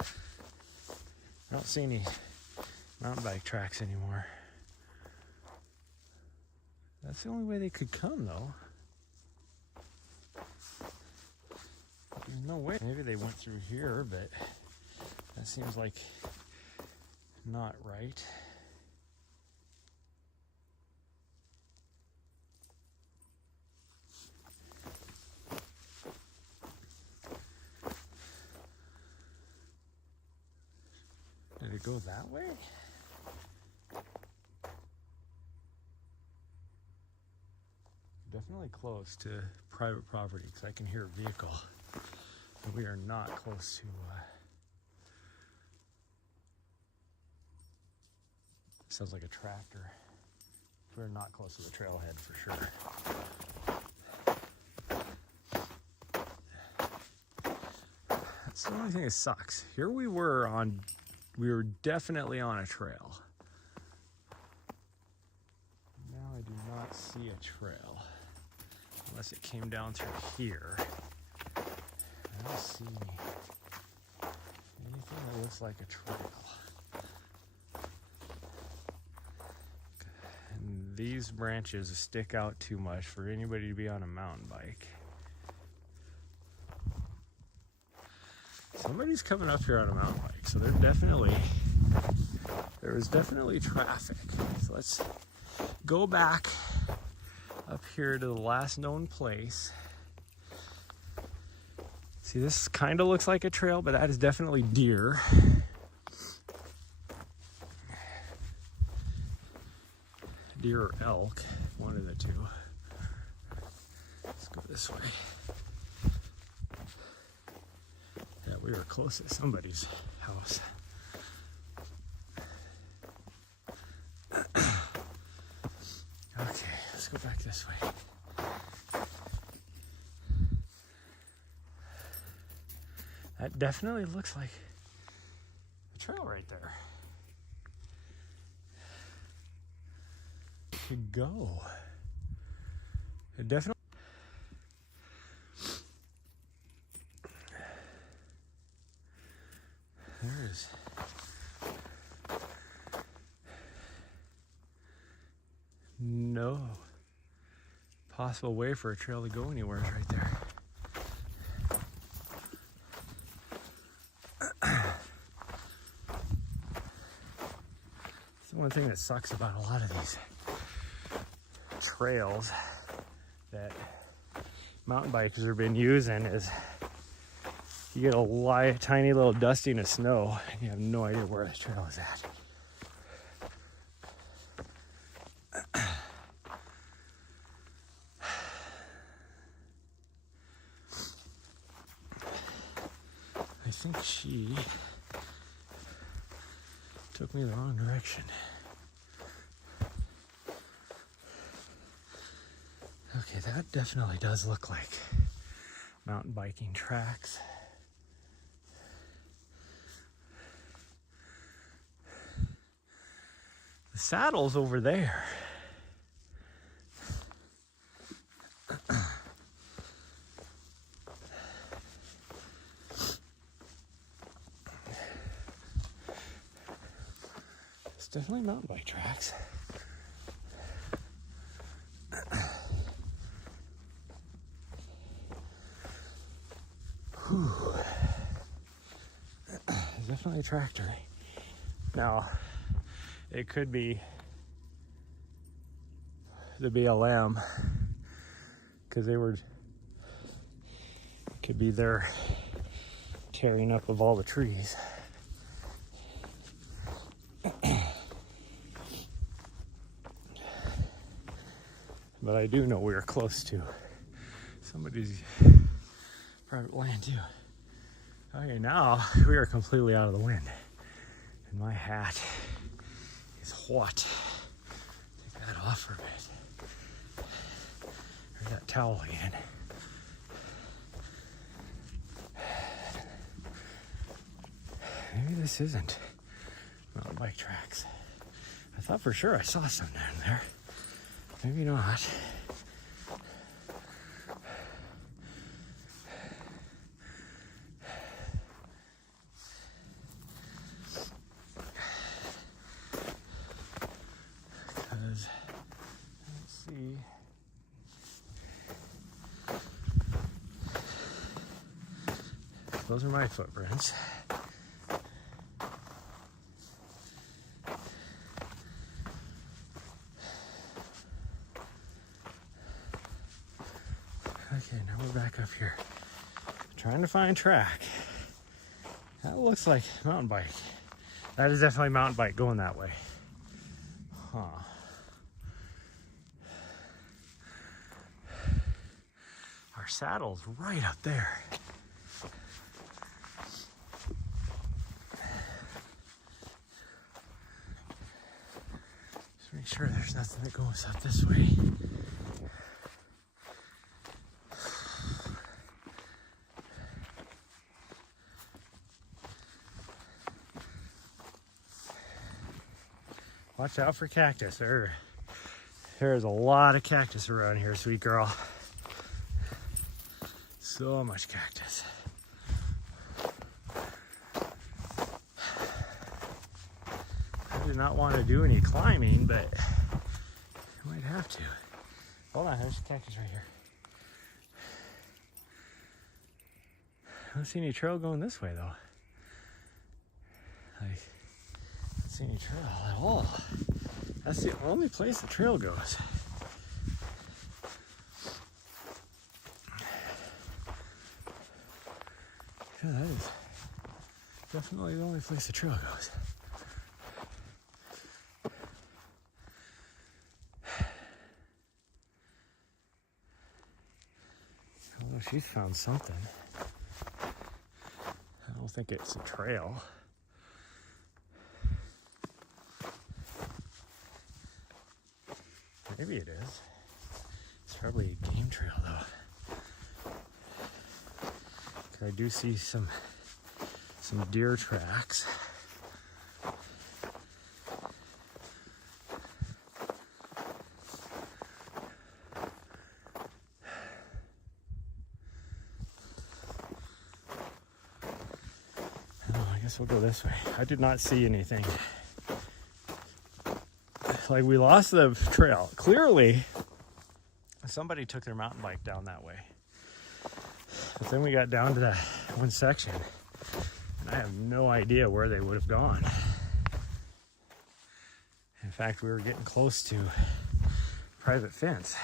I don't see any mountain bike tracks anymore. That's the only way they could come, though. There's no way. Maybe they went through here, but that seems like not right. Did it go that way? Definitely close to private property because I can hear a vehicle. But we are not close to sounds like a tractor. We're not close to the trailhead for sure. That's the only thing that sucks. Here we were definitely on a trail. Now I do not see a trail. Unless it came down through here. I don't see anything that looks like a trail. And these branches stick out too much for anybody to be on a mountain bike. Somebody's coming up here on a mountain bike, so there was definitely traffic. So let's go back up here to the last known place. See, this kind of looks like a trail, but that is definitely deer. Deer or elk, one of the two. Let's go this way. Yeah, we were close to somebody's house. Okay, let's go back this way. That definitely looks like a trail right there. Could go. It definitely. There is. No possible way for a trail to go anywhere is right there. It's the one thing that sucks about a lot of these trails that mountain bikers have been using is you get a tiny little dusting of snow and you have no idea where the trail is at. think she took me the wrong direction. Okay, that definitely does look like mountain biking tracks. The saddle's over there. It's definitely mountain bike tracks. Whew. Definitely a tractor. Now, it could be the BLM, because could be their tearing up of all the trees. But I do know we are close to somebody's private land too. Okay, now we are completely out of the wind. And my hat is hot. Take that off for a bit. There's that towel again. Maybe this isn't mountain bike tracks. I thought for sure I saw some down there. Maybe not. Because, let's see. Those are my footprints. Okay, now we're back up here. Trying to find track. That looks like mountain bike. That is definitely mountain bike going that way. Huh. Our saddle's right up there. Just make sure there's nothing that goes up this way. Watch out for cactus. There's a lot of cactus around here, sweet girl. So much cactus. I do not want to do any climbing, but I might have to. Hold on, there's a cactus right here. I don't see any trail going this way though. Like, see any trail at all. That's the only place the trail goes. Yeah, that is definitely the only place the trail goes. Although she's found something. I don't think it's a trail. Maybe it is. It's probably a game trail though. I do see some deer tracks. Oh, I guess we'll go this way. I did not see anything. Like, we lost the trail. Clearly, somebody took their mountain bike down that way. But then we got down to that one section, and I have no idea where they would have gone. In fact, we were getting close to private fence,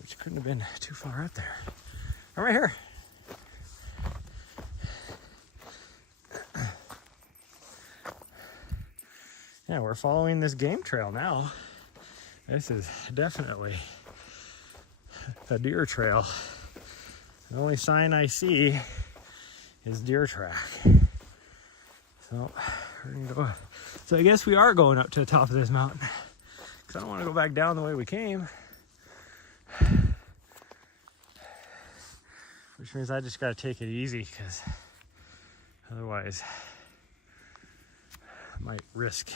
which couldn't have been too far out there. I'm right here. Yeah, we're following this game trail now. This is definitely a deer trail. The only sign I see is deer track. So we're gonna go. So I guess we are going up to the top of this mountain because I don't want to go back down the way we came. Which means I just got to take it easy because otherwise I might risk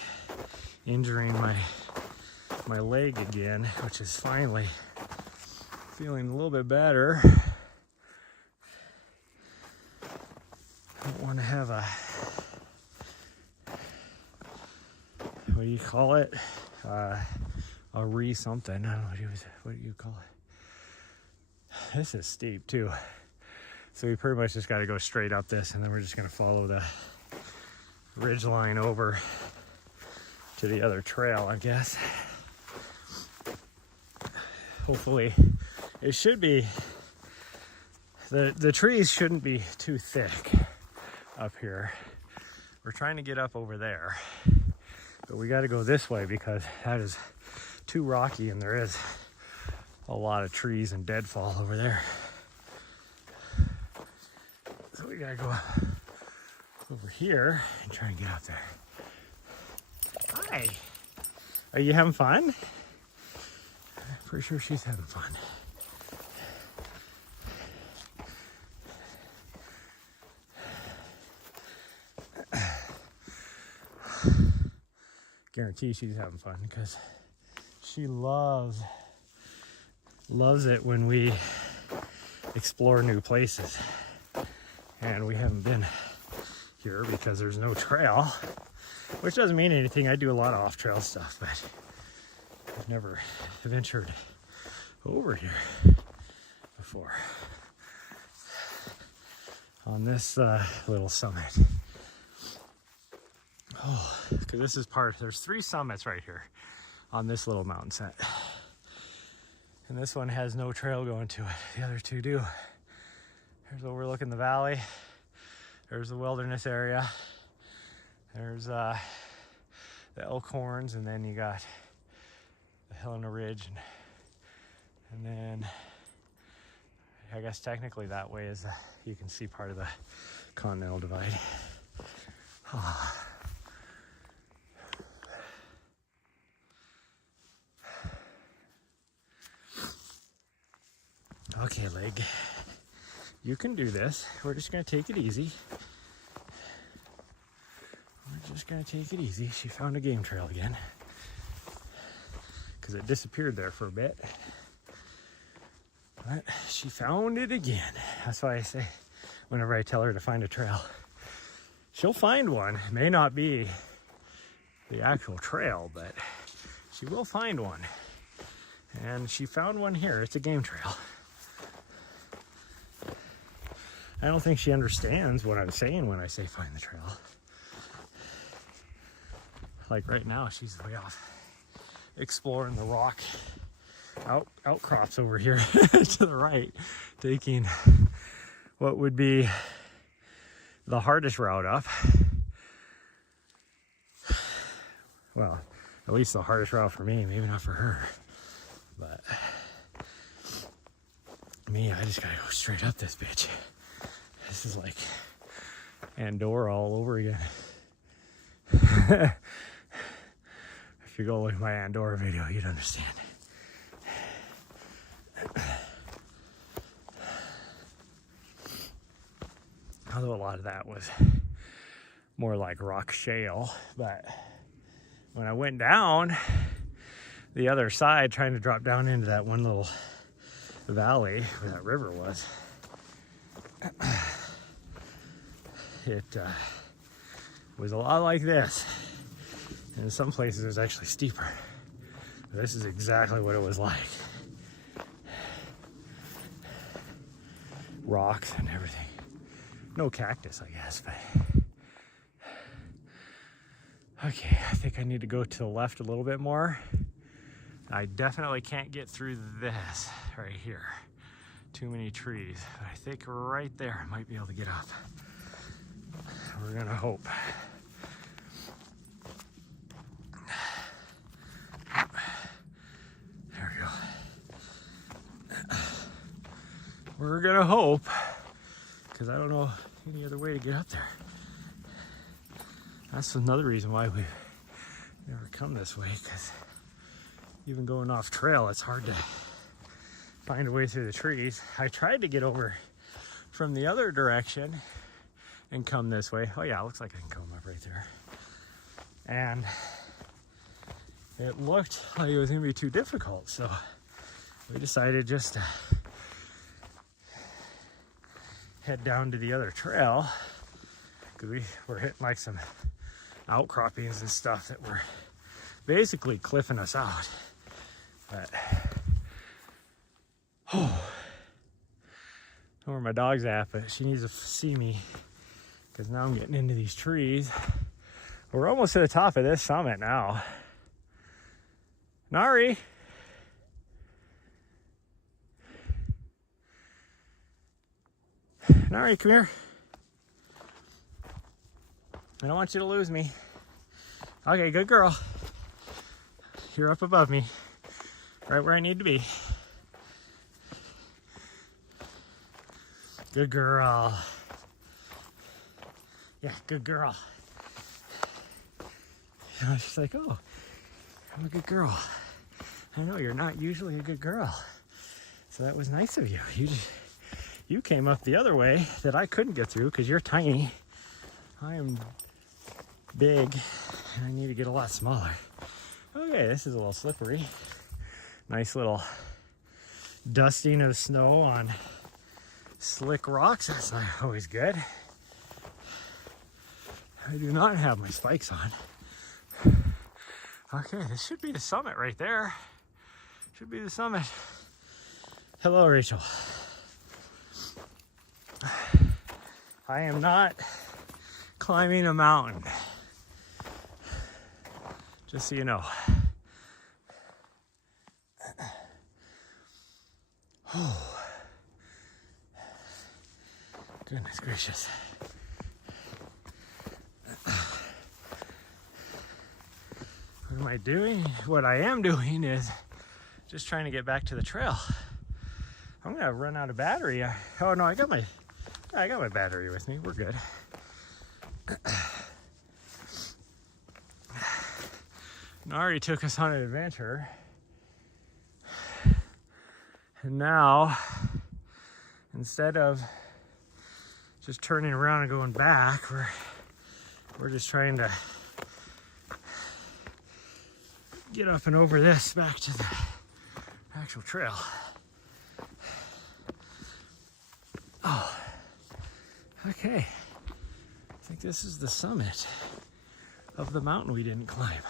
injuring my leg again, which is finally feeling a little bit better. I don't want to have a, what do you call it? A something. I don't know what do you call it? This is steep too. So we pretty much just got to go straight up this, and then we're just going to follow the ridge line over to the other trail, I guess. Hopefully it should be, the trees shouldn't be too thick up here. We're trying to get up over there, but we got to go this way because that is too rocky and there is a lot of trees and deadfall over there. So we gotta go over here and try and get up there. Hi, are you having fun? I'm pretty sure she's having fun. Guarantee she's having fun because she loves it when we explore new places. And we haven't been here because there's no trail, which doesn't mean anything. I do a lot of off-trail stuff, but I've never ventured over here before on this little summit. Oh, because this is there's 3 summits right here on this little mountain set. And this one has no trail going to it. The other 2 do. There's overlooking the valley. There's the wilderness area. There's the Elkhorns, and then you got the Helena Ridge, and then I guess technically that way is you can see part of the Continental Divide. Oh. Okay, leg. You can do this. We're just going to take it easy. We're just going to take it easy. She found a game trail again because it disappeared there for a bit. But she found it again. That's why I say whenever I tell her to find a trail, she'll find one. It may not be the actual trail, but she will find one. And she found one here. It's a game trail. I don't think she understands what I'm saying when I say find the trail. Like right now, she's way off exploring the rock outcrops over here to the right, taking what would be the hardest route up. Well, at least the hardest route for me, maybe not for her. But me, I just gotta go straight up this bitch. This is like Andorra all over again. If you go look at my Andorra video, you'd understand. Although a lot of that was more like rock shale, but when I went down the other side, trying to drop down into that one little valley where that river was, it was a lot like this. And in some places it was actually steeper. This is exactly what it was like. Rocks and everything. No cactus, I guess, but okay, I think I need to go to the left a little bit more. I definitely can't get through this right here. Too many trees, but I think right there I might be able to get up. We're gonna hope. There we go. We're gonna hope, because I don't know, any other way to get up there. That's another reason why we never come this way, because even going off trail, it's hard to find a way through the trees. I tried to get over from the other direction and come this way. Oh yeah, it looks like I can come up right there. And it looked like it was gonna be too difficult, so we decided just to head down to the other trail, because we were hitting like some outcroppings and stuff that were basically cliffing us out. But I don't know where my dog's at, but she needs to see me, because now I'm getting into these trees. We're almost to the top of this summit now. Nari! Nari, come here. I don't want you to lose me. Okay, good girl. You're up above me, right where I need to be. Good girl. Yeah, good girl. She's like, oh, I'm a good girl. I know you're not usually a good girl. So that was nice of you. You came up the other way that I couldn't get through because you're tiny. I am big and I need to get a lot smaller. Okay, this is a little slippery. Nice little dusting of snow on slick rocks. That's not always good. I do not have my spikes on. Okay, this should be the summit right there. Should be the summit. Hello, Rachel. I am not climbing a mountain. Just so you know. Oh. Goodness gracious. What am I doing? What I am doing is just trying to get back to the trail. I'm gonna run out of battery. Oh no, I got my battery with me. We're good. Nari took us on an adventure. And now, instead of just turning around and going back, we're just trying to get up and over this back to the actual trail. Oh, okay. I think this is the summit of the mountain we didn't climb.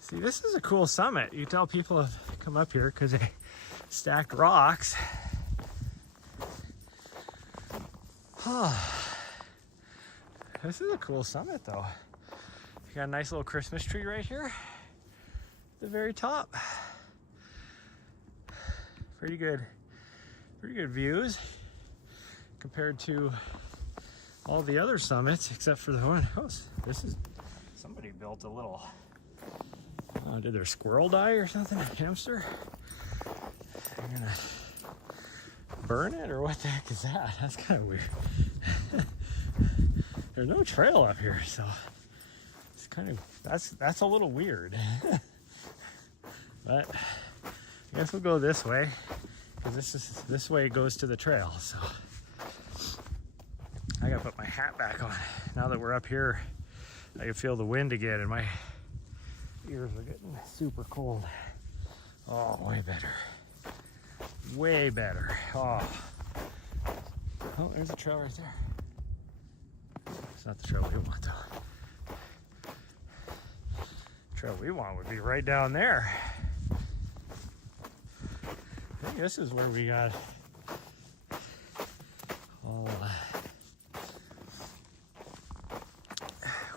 See, this is a cool summit. You tell people have come up here because they stacked rocks. Oh. This is a cool summit though. You got a nice little Christmas tree right here at the very top. Pretty good views compared to all the other summits except for the one. Oh, this is, somebody built a little, did their squirrel die or something? A hamster? They're gonna burn it or what the heck is that? That's kind of weird. There's no trail up here, so it's kind of, that's a little weird. But I guess we'll go this way, because this way goes to the trail. So I gotta put my hat back on. Now that we're up here, I can feel the wind again, and my ears are getting super cold. Oh, way better. Way better. Oh, there's a trail right there. It's not the trail we want though. The trail we want would be right down there. I think this is where we got all,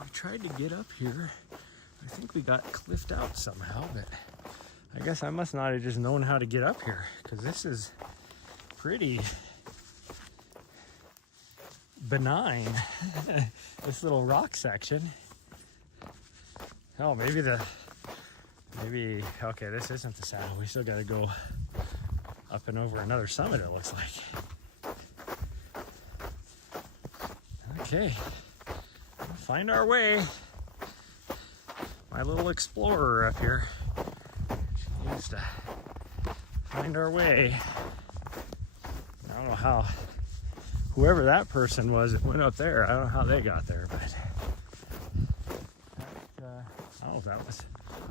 we tried to get up here. I think we got cliffed out somehow, but I guess I must not have just known how to get up here, because this is pretty benign. This little rock section. Oh, maybe Maybe, okay, this isn't the saddle. We still gotta go up and over another summit, it looks like. Okay, find our way. My little explorer up here needs to find our way. I don't know how, whoever that person was that went up there, I don't know how they got there, but I don't know if that was,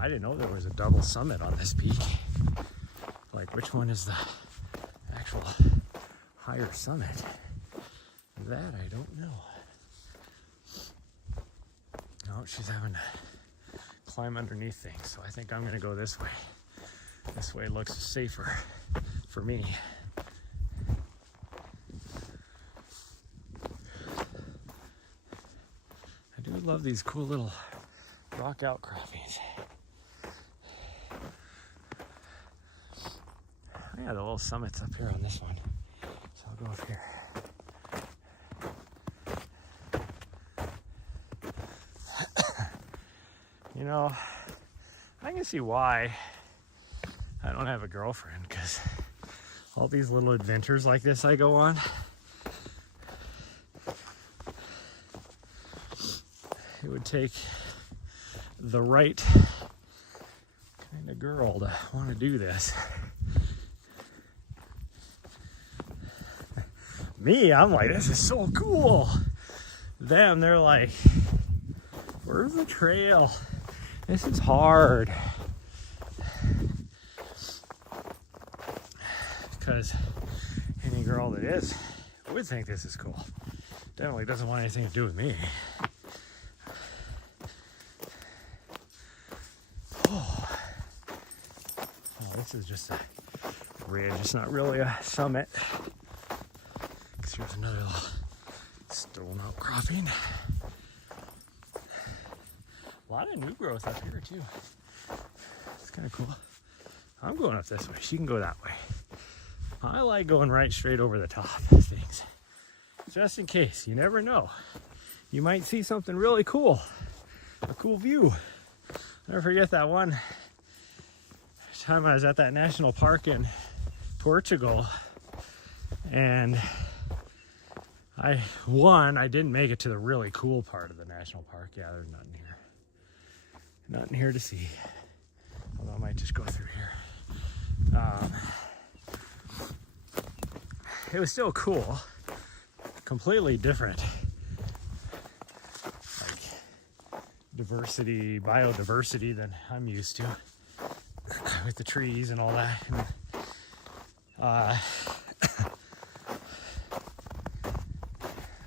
I didn't know there was a double summit on this peak. Like, which one is the actual higher summit? That I don't know. Oh, she's having to climb underneath things, so I think I'm gonna go this way. This way looks safer for me. I do love these cool little rock outcroppings. Yeah, the little summits up here on this one. So I'll go up here. You know, I can see why I don't have a girlfriend, because all these little adventures like this I go on, it would take the right kind of girl to want to do this. Me, I'm like, this is so cool. Them, they're like, where's the trail? This is hard. Because any girl that is would think this is cool. Definitely doesn't want anything to do with me. Oh, this is just a ridge. It's not really a summit. Because here's another little stone outcropping. A lot of new growth up here too. It's kind of cool. I'm going up this way. She can go that way. I like going right straight over the top of things. Just in case. You never know. You might see something really cool. A cool view. I'll never forget that one time I was at that national park in Portugal. And I didn't make it to the really cool part of the national park. Yeah, there's nothing here. Nothing here to see. Although I might just go through here. It was still cool. Completely different. Like biodiversity than I'm used to. With the trees and all that. And,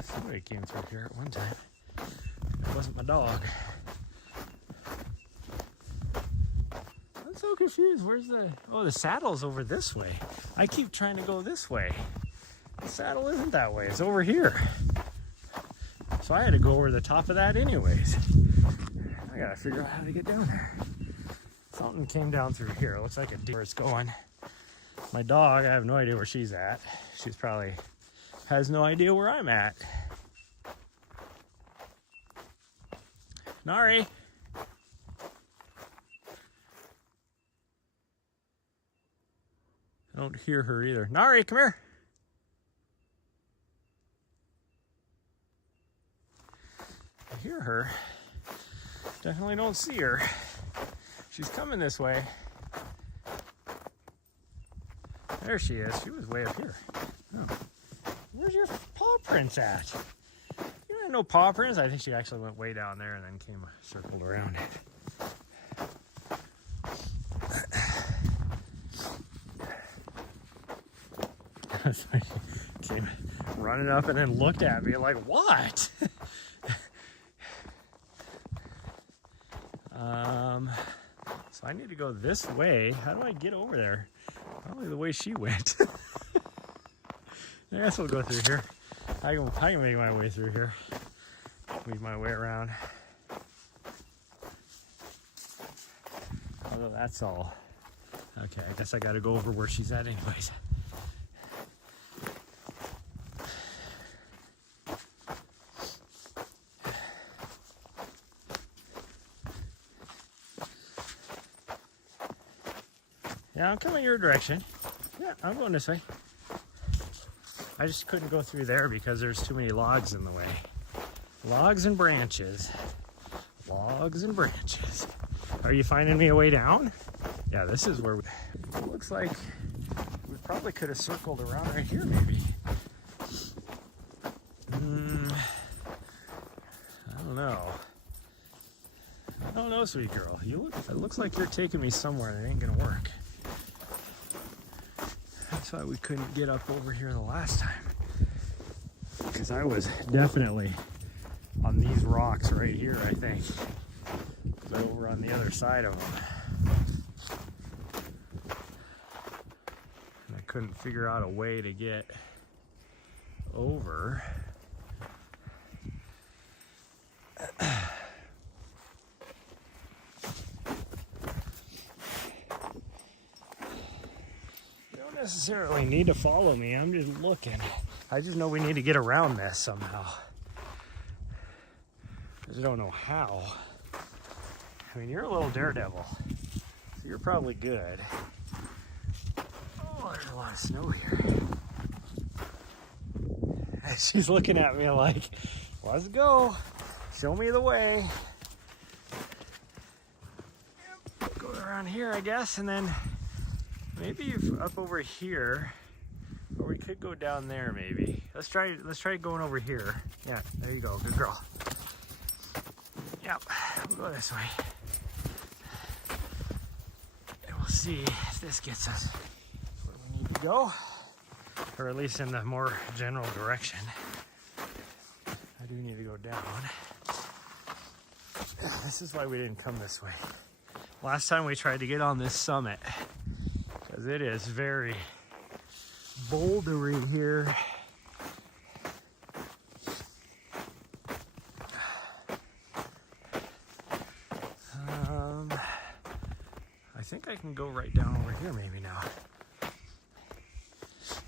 somebody came through here at one time. It wasn't my dog. I'm so confused. Where's the saddle's over this way. I keep trying to go this way. The saddle isn't that way. It's over here. So I had to go over the top of that anyways. I gotta figure out how to get down there. Something came down through here. It looks like a deer. Where it's going. My dog, I have no idea where she's at. She's probably has no idea where I'm at. Nari. I don't hear her either. Nari, come here. I hear her. Definitely don't see her. She's coming this way. There she is. She was way up here. Oh. Where's your paw prints at? You had no paw prints? I think she actually went way down there and then came circled around it. She came running up and then looked at me like, what? So I need to go this way. How do I get over there? Probably the way she went. I guess we'll go through here. I can make my way through here. Weave my way around. Although that's all. Okay, I guess I gotta go over where she's at anyways. Yeah, I'm coming your direction. Yeah, I'm going this way. I just couldn't go through there because there's too many logs in the way. Logs and branches. Logs and branches. Are you finding me a way down? Yeah, this is where it looks like we probably could have circled around right here maybe. I don't know. I don't know, sweet girl. It looks like you're taking me somewhere and it ain't gonna work. That's why we couldn't get up over here the last time. Because I was definitely on these rocks right here, I think. They're over on the other side of them. And I couldn't figure out a way to get over. Necessarily need to follow me. I'm just looking. I just know we need to get around this somehow. I just don't know how. I mean, you're a little daredevil, so you're probably good. Oh, there's a lot of snow here. She's looking at me like, let's go. Show me the way. Yep. Go around here, I guess, and then maybe up over here, or we could go down there maybe. Let's try going over here. Yeah, there you go, good girl. Yep, we'll go this way. And we'll see if this gets us where we need to go, or at least in the more general direction. I do need to go down. This is why we didn't come this way. Last time we tried to get on this summit, because it is very bouldery here. I think I can go right down over here maybe now. I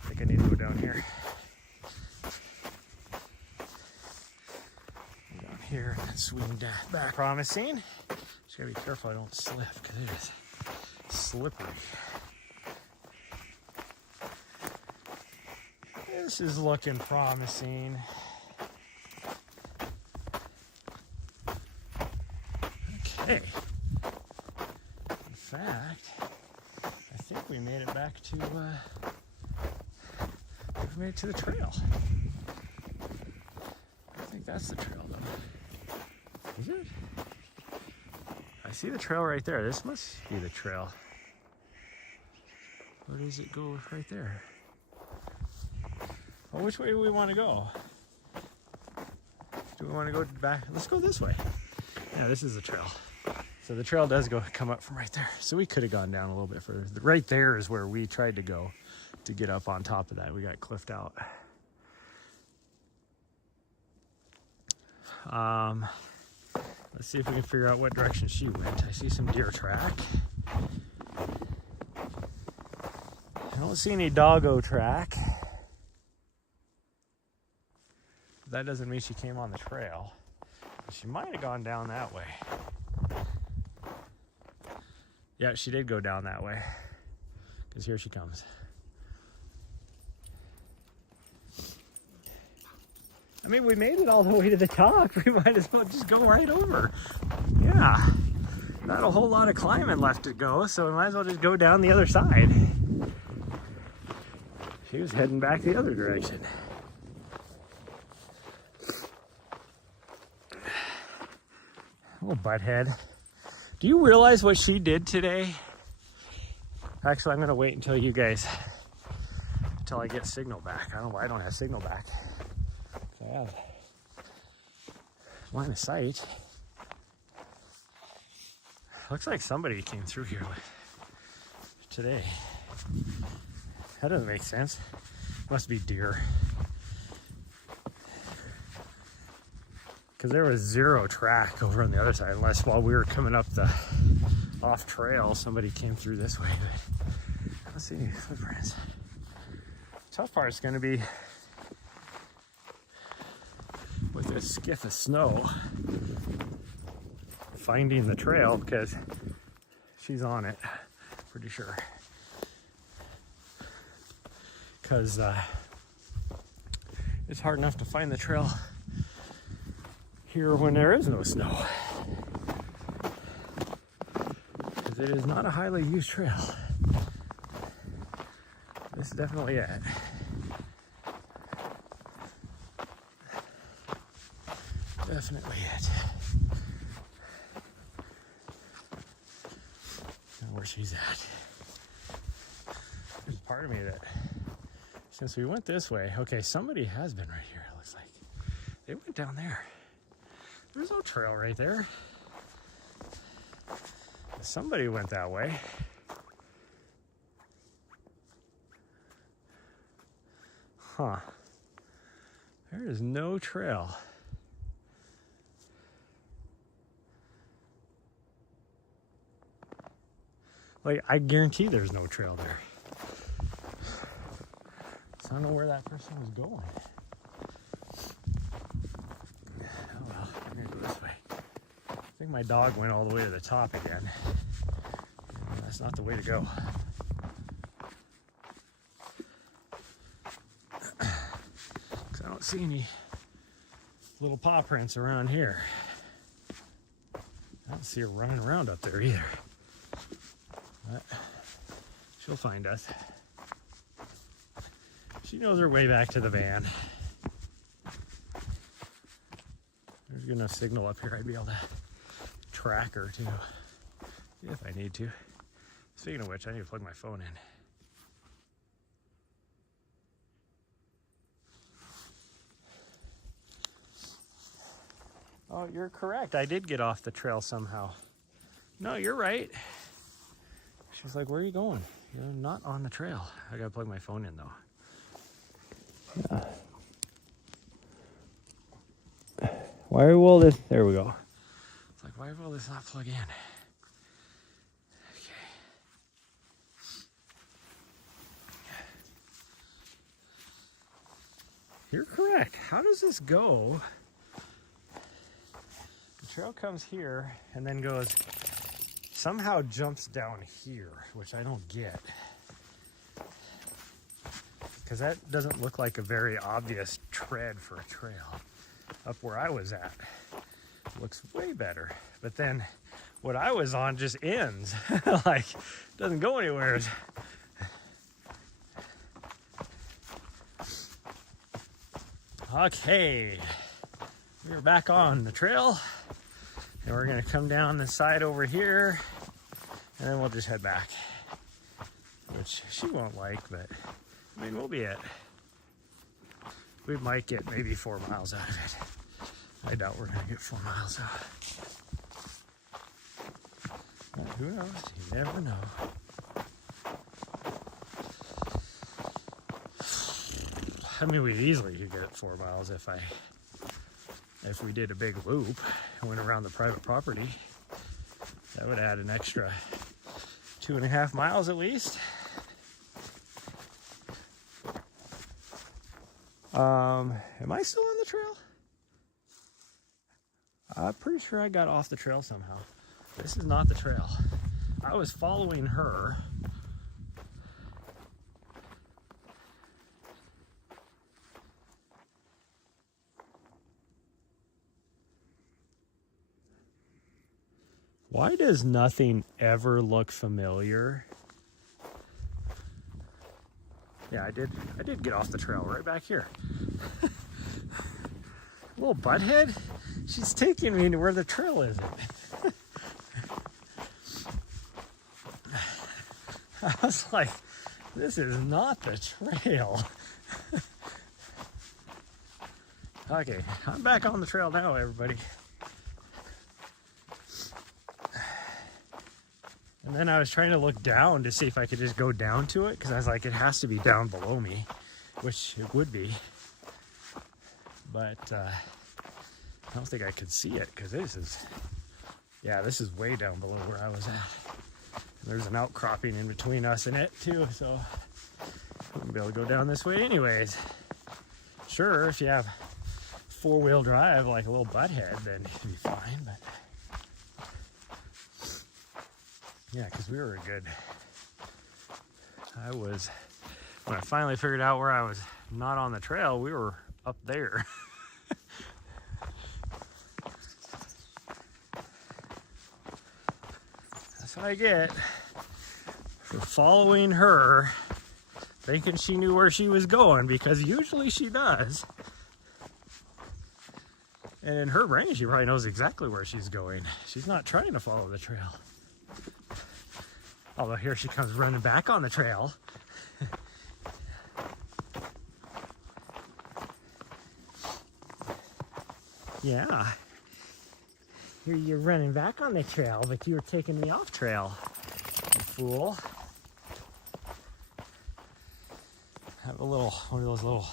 think I need to go down here. Down here and then swing back. Promising. Just gotta be careful I don't slip because it is slippery. This is looking promising. Okay. In fact, I think we made it back to, we've made it to the trail. I think that's the trail though. Is it? I see the trail right there. This must be the trail. Where does it go right there? Well, which way do we want to go? Do we want to go back? Let's go this way. Yeah, this is the trail. So the trail does come up from right there. So we could have gone down a little bit further. Right there is where we tried to go to get up on top of that. We got cliffed out. Let's see if we can figure out what direction she went. I see some deer track. I don't see any doggo track. That doesn't mean she came on the trail. She might have gone down that way. Yeah, she did go down that way. Because here she comes. I mean, we made it all the way to the top. We might as well just go right over. Yeah. Not a whole lot of climbing left to go, so we might as well just go down the other side. She was heading back the other direction. Oh, butthead. Do you realize what she did today? Actually, I'm going to wait until you guys, until I get signal back. I don't know why I don't have signal back. I have line of sight. Looks like somebody came through here today. That doesn't make sense. Must be deer. Because there was zero track over on the other side, unless while we were coming up the off trail, somebody came through this way. But I don't see any footprints. Tough part is going to be with this skiff of snow finding the trail, because she's on it, pretty sure. because it's hard enough to find the trail here when there is no snow. Because it is not a highly used trail. This is definitely it. Definitely it. Now where she's at. There's part of me that, since we went this way, okay, somebody has been right here, it looks like. They went down there. There's no trail right there. Somebody went that way. Huh. There is no trail. Like, I guarantee there's no trail there. So I don't know where that person was going. Oh well, I'm gonna go this way. I think my dog went all the way to the top again. That's not the way to go. Because I don't see any little paw prints around here. I don't see her running around up there either. But she'll find us. She knows her way back to the van. There's a good enough signal up here, I'd be able to track her too, if I need to. Speaking of which, I need to plug my phone in. Oh, you're correct. I did get off the trail somehow. No, you're right. She's like, where are you going? You're not on the trail. I gotta plug my phone in though. Yeah. Why will this, there we go. It's like, why will this not plug in? Okay. You're correct. How does this go? The trail comes here and then goes, somehow jumps down here, which I don't get. Because that doesn't look like a very obvious tread for a trail. Up where I was at, looks way better. But then what I was on just ends. Like, doesn't go anywhere. Okay, we're back on the trail. And we're gonna come down the side over here, and then we'll just head back. Which she won't like, but I mean, we'll be it. We might get maybe 4 miles out of it. I doubt we're gonna get 4 miles out. But who knows? You never know. I mean, we easily could get 4 miles if we did a big loop and went around the private property. That would add an extra 2.5 miles at least. Am I still on the trail? I'm pretty sure I got off the trail somehow. This is not the trail. I was following her. Why does nothing ever look familiar? Yeah, I did get off the trail right back here. Little butthead, she's taking me to where the trail isn't. I was like, this is not the trail. Okay, I'm back on the trail now, everybody. And then I was trying to look down to see if I could just go down to it, because I was like, it has to be down below me, which it would be. But I don't think I could see it, because this is way down below where I was at. And there's an outcropping in between us and it too, so I wouldn't be able to go down this way anyways. Sure, if you have 4-wheel drive like a little butthead, then it'd be fine, but yeah, because we were When I finally figured out where I was not on the trail, we were up there. That's what I get for following her, thinking she knew where she was going, because usually she does. And in her brain, she probably knows exactly where she's going. She's not trying to follow the trail. Although here she comes running back on the trail. Yeah. Here you're running back on the trail, but you were taking me off trail, you fool. I have one of those little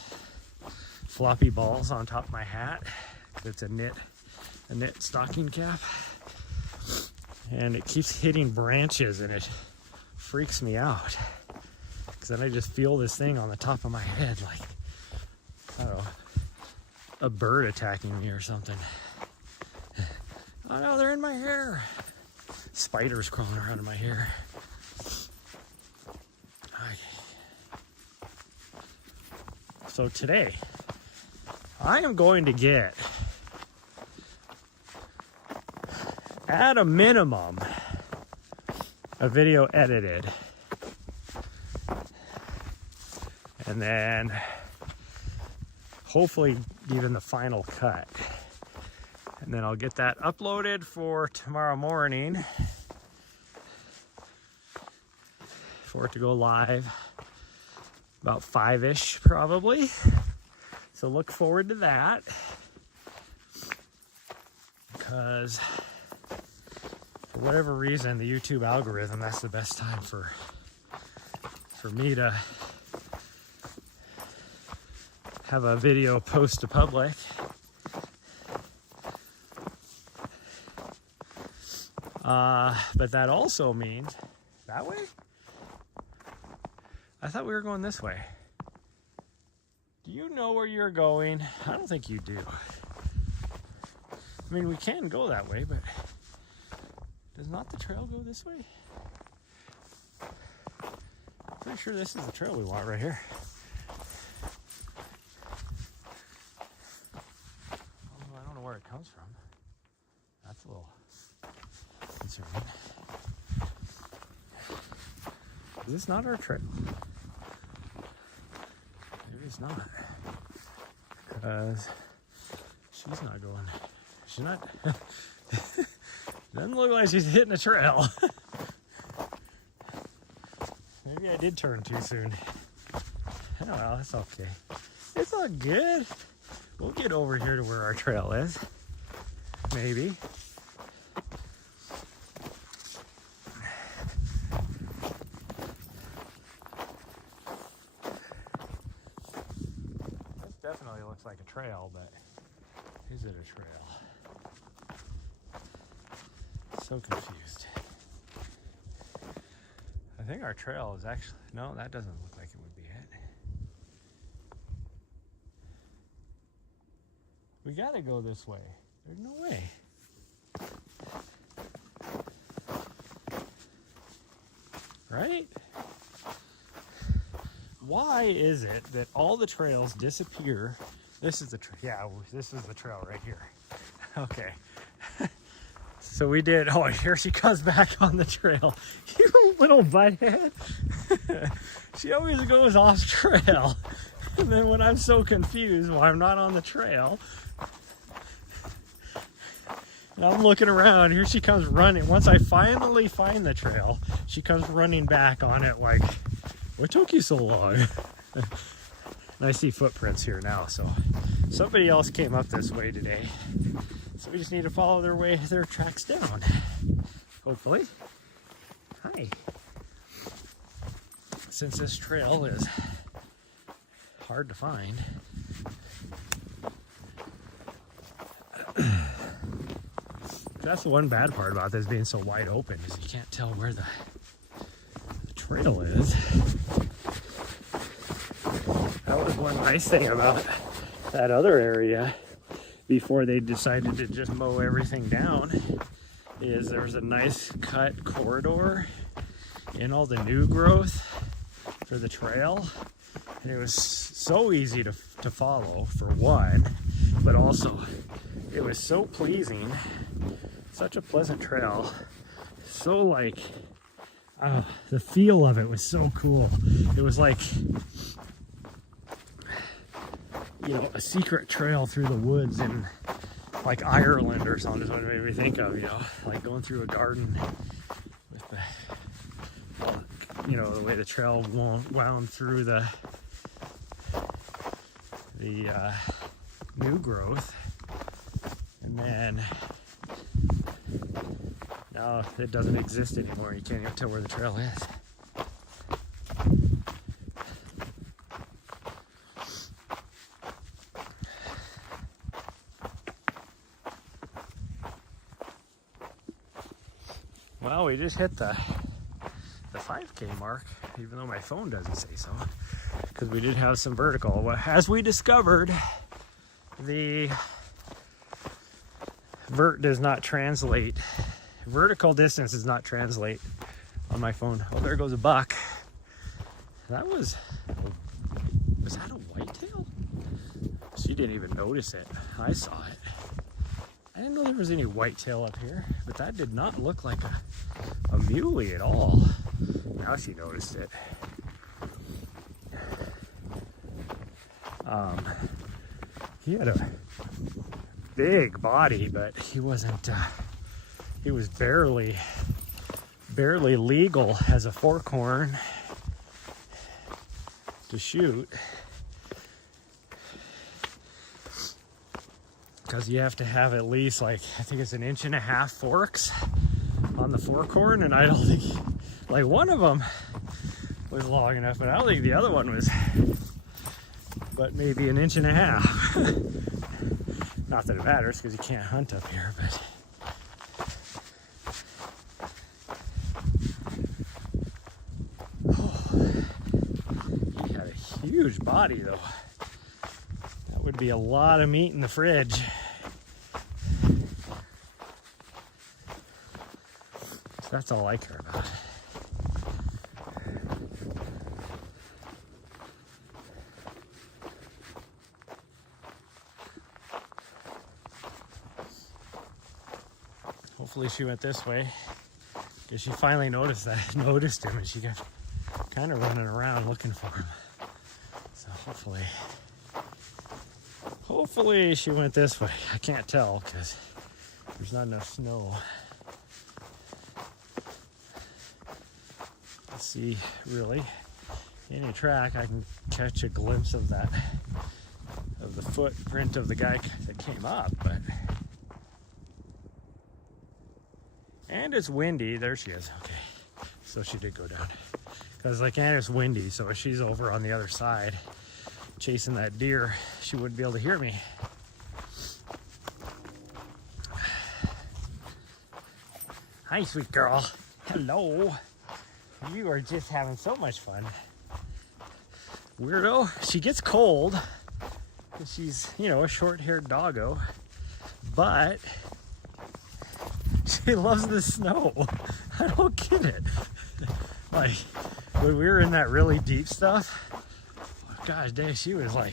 floppy balls on top of my hat. It's a knit stocking cap. And it keeps hitting branches and it freaks me out. Because then I just feel this thing on the top of my head like, I don't know, a bird attacking me or something. Oh no, they're in my hair. Spiders crawling around in my hair. So today, I am going to get, at a minimum, a video edited. And then hopefully even the final cut. And then I'll get that uploaded for tomorrow morning for it to go live about 5-ish probably. So look forward to that, because for whatever reason, the YouTube algorithm, that's the best time for me to have a video post to public. But that also means, that way? I thought we were going this way. Do you know where you're going? I don't think you do. I mean, we can go that way, but does not the trail go this way? Pretty sure this is the trail we want right here. Although I don't know where it comes from. That's a little concerning. Is this not our trail? Maybe it's not. Because she's not going. She's not. Doesn't look like she's hitting a trail. Maybe I did turn too soon. Oh well, that's okay. It's all good. We'll get over here to where our trail is. Maybe. Definitely looks like a trail, but is it a trail? So confused. I think our trail is actually, no, that doesn't look like it would be it. We gotta go this way. There's no way. Right? Why is it that all the trails disappear? This is the this is the trail right here. Okay. So we did, oh, here she comes back on the trail. You little butthead. She always goes off trail. And then when I'm so confused why I'm not on the trail, and I'm looking around, here she comes running. Once I finally find the trail, she comes running back on it like, what took you so long? And I see footprints here now, so somebody else came up this way today. So we just need to follow their tracks down. Hopefully. Hi. Since this trail is hard to find. That's the one bad part about this being so wide open, is you can't tell where the trail is. That was one nice thing about that other area before they decided to just mow everything down, is there was a nice cut corridor in all the new growth for the trail. And it was so easy to follow, for one, but also it was so pleasing, such a pleasant trail. So like, the feel of it was so cool. It was like, you know, a secret trail through the woods in like Ireland or something is what it made me think of, you know, like going through a garden with the, you know, the way the trail wound through the new growth. And then now it doesn't exist anymore. You can't even tell where the trail is. Well, we just hit the 5K mark, even though my phone doesn't say so, because we did have some vertical. Well, as we discovered, the vert does not translate. Vertical distance does not translate on my phone. Oh, there goes a buck. That was that a whitetail? She didn't even notice it. I saw it. I didn't know there was any whitetail up here, but that did not look like a muley at all. Now she noticed it. He had a big body, but he wasn't, he was barely legal as a forkhorn to shoot. Because you have to have at least, like, I think it's 1.5 inch forks on the forkhorn, and I don't think, like, one of them was long enough, but I don't think the other one was, but maybe 1.5 inches. Not that it matters, because you can't hunt up here, but he had a huge body, though. That would be a lot of meat in the fridge. So that's all I care about. Hopefully she went this way, because she finally noticed him, and she got kind of running around looking for him. So hopefully she went this way. I can't tell because there's not enough snow. Let's see, really, any track I can catch a glimpse of that, of the footprint of the guy that came up, but. And it's windy. There she is. Okay. So she did go down. Because, like, and it's windy, so if she's over on the other side chasing that deer, she wouldn't be able to hear me. Hi, sweet girl. Hello. You are just having so much fun. Weirdo. She gets cold. She's, you know, a short-haired doggo. But she loves the snow. I don't get it. Like, when we were in that really deep stuff, gosh dang, she was like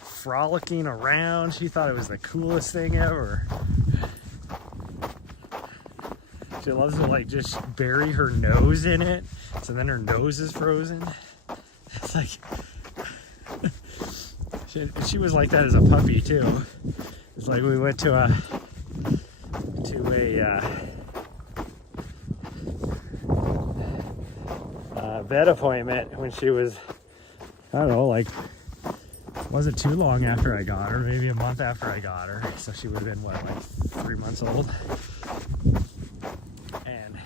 frolicking around. She thought it was the coolest thing ever. She loves to like just bury her nose in it, so then her nose is frozen. It's like, she was like that as a puppy too. It's like we went to a vet appointment when she was, I don't know, like, wasn't too long after I got her, maybe a month after I got her. So she would have been, what, like 3 months old? And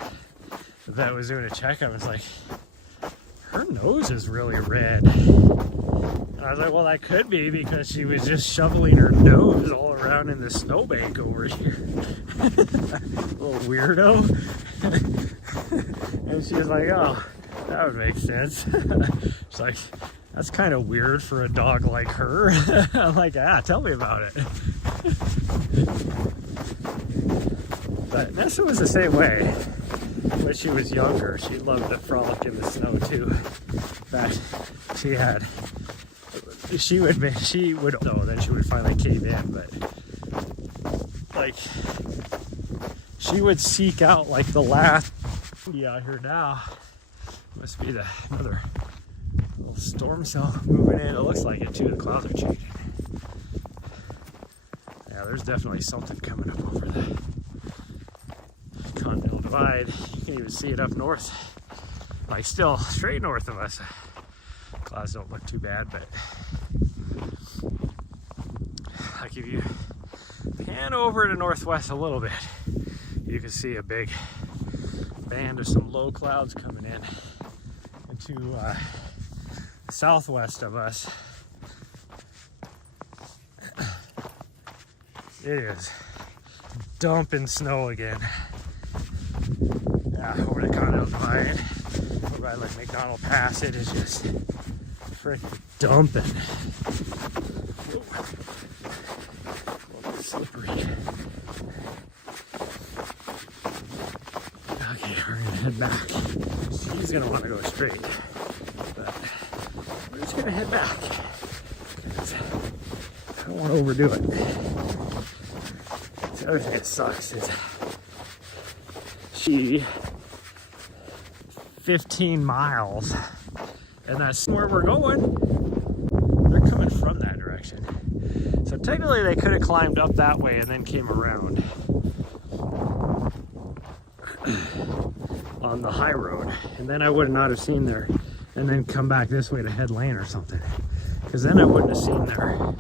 the vet was doing a check. I was like, her nose is really red. And I was like, well, that could be because she was just shoveling her nose all around in the snowbank over here. Little weirdo. And she was like, oh, that would make sense. She's like, that's kind of weird for a dog like her. I'm like, tell me about it. But Nessa was the same way. When she was younger, she loved to frolic in the snow too. In fact, she had she would, then she would finally cave in, but like, she would seek out like the last out here now. Must be another little storm cell moving in. It looks like it too. The clouds are changing. Yeah, there's definitely something coming up over the Continental Divide. You can even see it up north, like still straight north of us. Clouds don't look too bad, but like if you pan over to northwest a little bit, you can see a big band of some low clouds coming in into southwest of us. It is dumping snow again. Yeah, over the Continental Divide, over by like McDonald Pass, it is just freaking dumping. Ooh. A little slippery. Okay, we're gonna head back. He's gonna want to go straight, but we're just gonna head back because I don't want to overdo it. The other thing that sucks is 15 miles, and that's where we're going. They're coming from that direction, so technically they could have climbed up that way and then came around on the high road, and then I would not have seen there, and then come back this way to Head Lane or something, because then I wouldn't have seen there.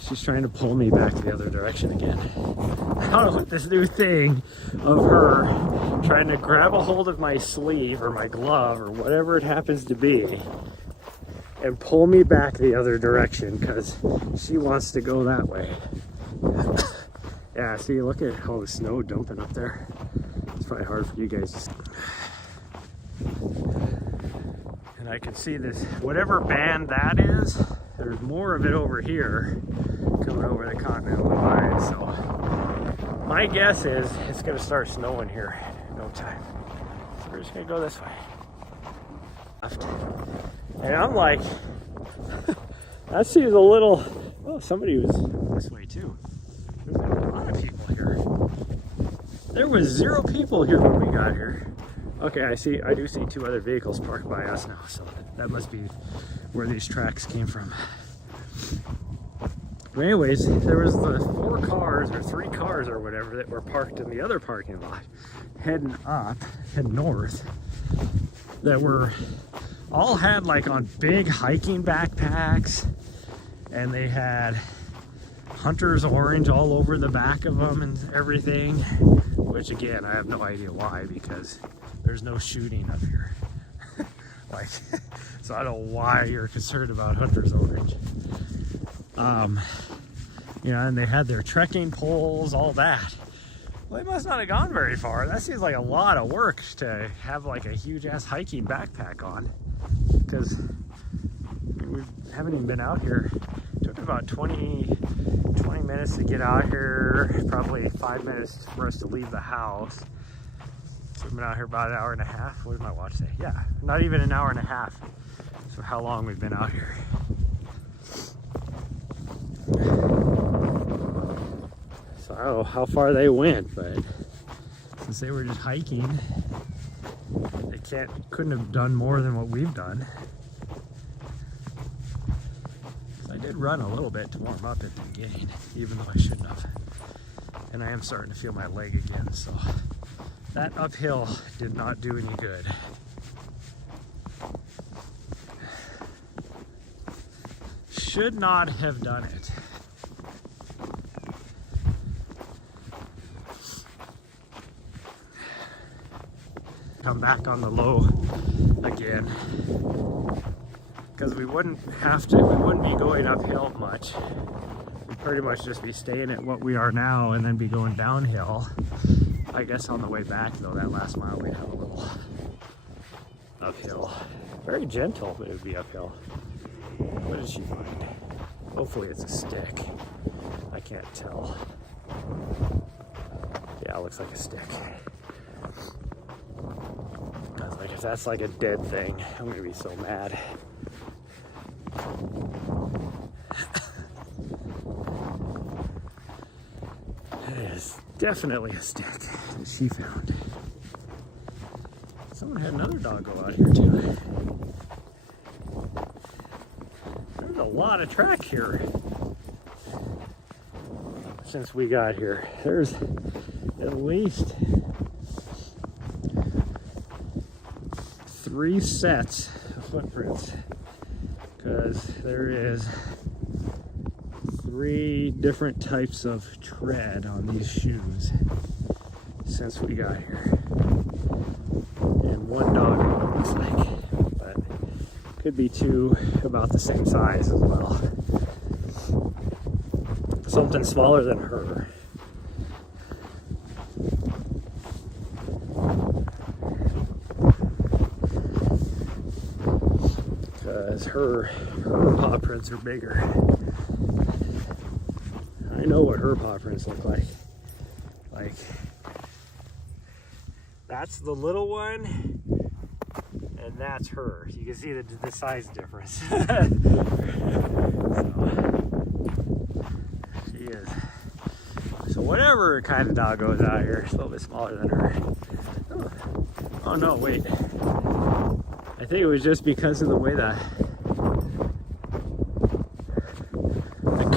She's trying to pull me back the other direction again. I don't know what this new thing of her trying to grab a hold of my sleeve or my glove or whatever it happens to be and pull me back the other direction because she wants to go that way. Yeah, see, look at all the snow dumping up there. It's probably hard for you guys to see. And I can see this, whatever band that is, there's more of it over here coming over the Continental Divide. So my guess is it's going to start snowing here in no time. So we're just going to go this way. And I'm like, that seems a little, oh, somebody was this way too. There's a lot of people here. There was 0 people here when we got here. Okay, I do see 2 other vehicles parked by us now, so that must be where these tracks came from. But anyways, there was the 4 cars or 3 cars or whatever that were parked in the other parking lot, heading north, that were all had like on big hiking backpacks, and they had Hunter's Orange all over the back of them and everything, which again, I have no idea why, because there's no shooting up here. Like, so I don't know why you're concerned about Hunter's Orange. You know, and they had their trekking poles, all that. Well, they must not have gone very far. That seems like a lot of work to have like a huge ass hiking backpack on, because we haven't even been out here. It took about 20 minutes to get out here, probably 5 minutes for us to leave the house. So we've been out here about an hour and a half. What did my watch say? Yeah, not even an hour and a half. So how long we've been out here. So I don't know how far they went, but since they were just hiking, they couldn't have done more than what we've done. So I did run a little bit to warm up at the beginning, even though I shouldn't have. And I am starting to feel my leg again, so that uphill did not do any good. Should not have done it. Come back on the low again, because we wouldn't be going uphill much. We'd pretty much just be staying at what we are now and then be going downhill. I guess on the way back though, that last mile we'd have a little uphill. Very gentle, but it would be uphill. What did she find? Hopefully it's a stick. I can't tell. Yeah, it looks like a stick. I was like, if that's like a dead thing, I'm gonna be so mad. definitely a stick that she found. Someone had another doggo out here too. There's a lot of track here since we got here. There's at least 3 sets of footprints, because there is 3 different types of tread on these shoes since we got here. And 1 dog, it looks like, but could be 2 about the same size as well. Something smaller than her. Because her paw prints are bigger. I know what her paw prints look like. Like, that's the little one, and that's her. You can see the size difference. So, she is. So whatever kind of doggo is out here, it's a little bit smaller than her. Oh no, wait. I think it was just because of the way the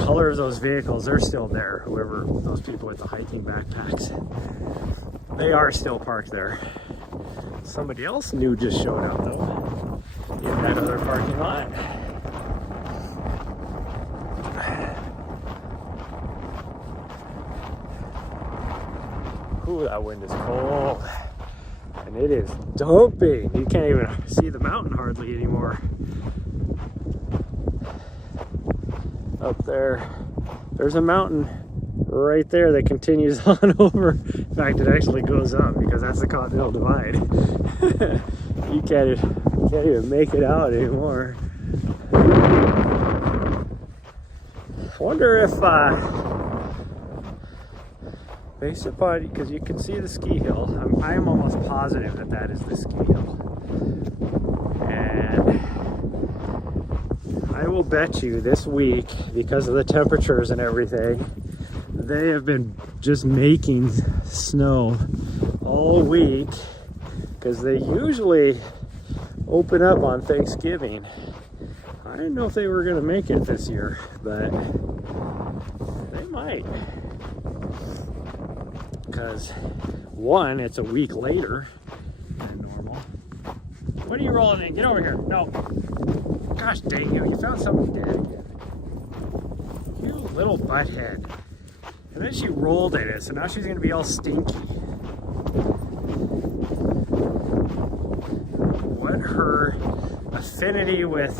color of those vehicles, they're still there. Whoever, those people with the hiking backpacks, they are still parked there. Somebody else new just showed up though, in that other parking lot. Ooh, that wind is cold. And it is dumping. You can't even see the mountain hardly anymore. Up there, there's a mountain right there that continues on over. In fact, it actually goes up because that's the Continental Divide. You can't even make it out anymore. I wonder if, based upon, because you can see the ski hill, I'm almost positive that that is the ski hill. And I will bet you this week, because of the temperatures and everything, they have been just making snow all week, because they usually open up on Thanksgiving. I didn't know if they were going to make it this year, but they might. Because, one, it's a week later than normal. What are you rolling in? Get over here. No. Gosh dang you, you found something dead again. You little butthead. And then she rolled in it, so now she's going to be all stinky. What her affinity with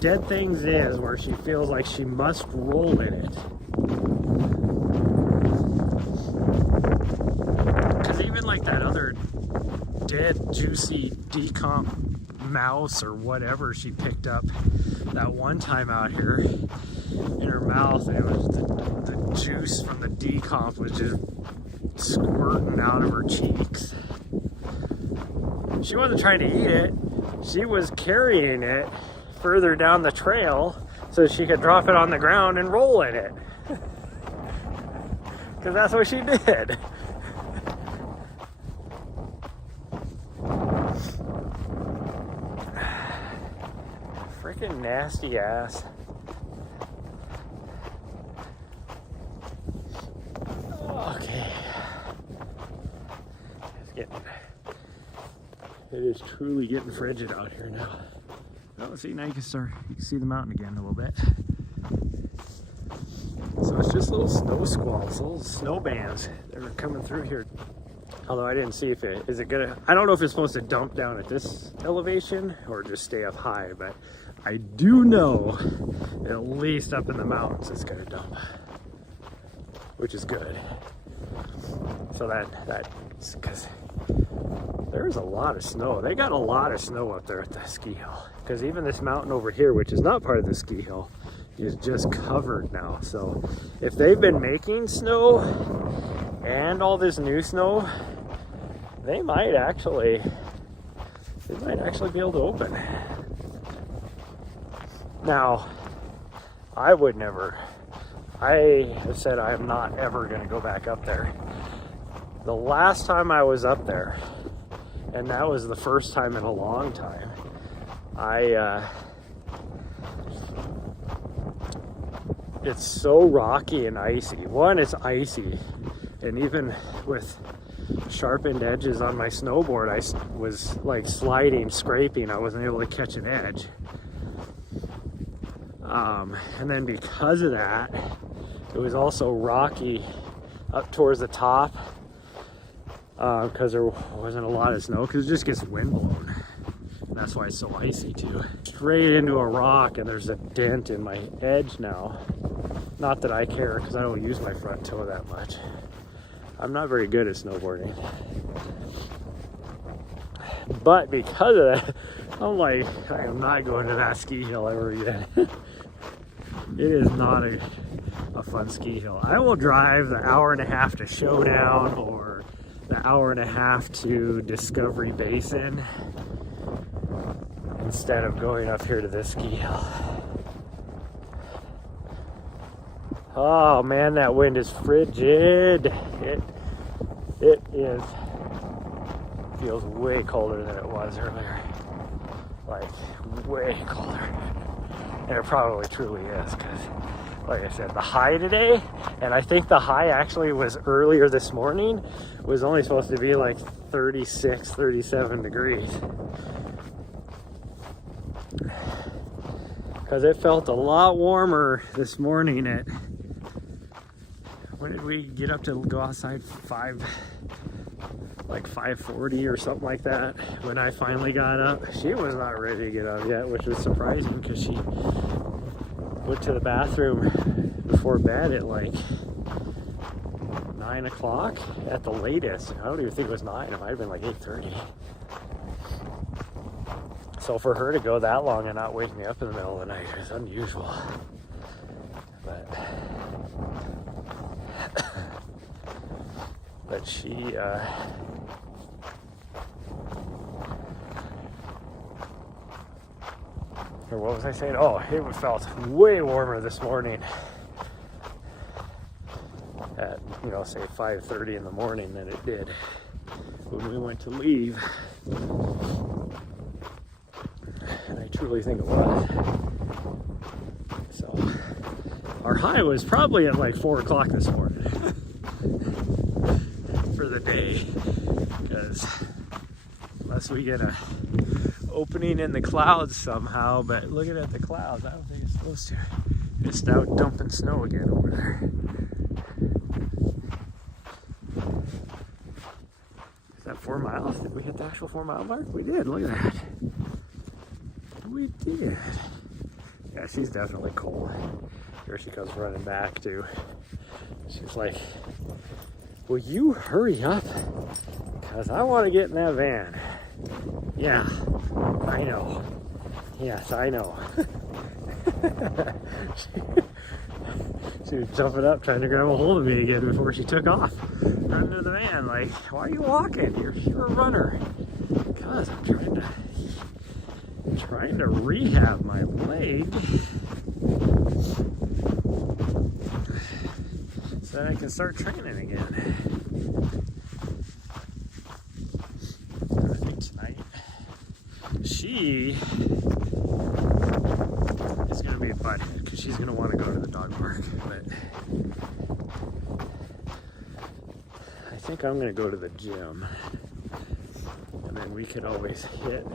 dead things is, where she feels like she must roll in it. Because even like that other dead, juicy, decomp mouse or whatever she picked up that one time out here in her mouth, and it was the juice from the decomp was just squirting out of her cheeks. She wasn't trying to eat it, she was carrying it further down the trail so she could drop it on the ground and roll in it. Because that's what she did. Freaking nasty ass. Okay. It is truly getting frigid out here now. Oh, see, now you can see the mountain again a little bit. So it's just little snow squalls, little snow bands that are coming through here. Although I didn't see if is it gonna, I don't know if it's supposed to dump down at this elevation or just stay up high, but I do know at least up in the mountains it's gonna dump, which is good. So that's because there's a lot of snow. They got a lot of snow up there at the ski hill, because even this mountain over here, which is not part of the ski hill, is just covered now. So if they've been making snow and all this new snow, they might actually be able to open. Now, I have said I am not ever going to go back up there. The last time I was up there, and that was the first time in a long time, it's so rocky and icy. One, it's icy, and even with sharpened edges on my snowboard, I was like sliding, scraping. I wasn't able to catch an edge. And then because of that, it was also rocky up towards the top, because there wasn't a lot of snow, because it just gets wind blown. And that's why it's so icy too. Straight into a rock, and there's a dent in my edge now. Not that I care, because I don't use my front toe that much. I'm not very good at snowboarding. But because of that, I'm like, I am not going to that ski hill ever again. It is not a fun ski hill. I will drive the hour and a half to Showdown or the hour and a half to Discovery Basin instead of going up here to this ski hill. Oh man, that wind is frigid. It is, feels way colder than it was earlier. Like, way colder. And it probably truly is, because like I said, the high today, and I think the high actually was earlier this morning, was only supposed to be like 36, 37 degrees. Because it felt a lot warmer this morning at, when did we get up to go outside? 5:40 or something like that. When I finally got up, she was not ready to get up yet, which was surprising, because she went to the bathroom before bed at like 9 o'clock at the latest. I don't even think it was 9. It might have been like 8:30. So for her to go that long and not wake me up in the middle of the night is unusual. But she, or what was I saying? Oh, it felt way warmer this morning at, say 5:30 in the morning than it did when we went to leave. And I truly think it was. So our high was probably at like 4 o'clock this morning for the day, because unless we get a opening in the clouds somehow, but looking at the clouds, I don't think it's supposed to. It's out dumping snow again over there. Is that 4 miles? Did we hit the actual 4 mile mark? We did, look at that. We did. Yeah, she's definitely cold. Here she comes running back too. She's like, will you hurry up? Because I want to get in that van. Yeah, I know. Yes, I know. She was jumping up trying to grab a hold of me again before she took off. Running to the van, like, why are you walking? You're a runner. Because I'm trying to rehab my leg so that I can start training again. I think tonight she is going to be a butthead because she's going to want to go to the dog park, but I think I'm going to go to the gym, and then we could always hit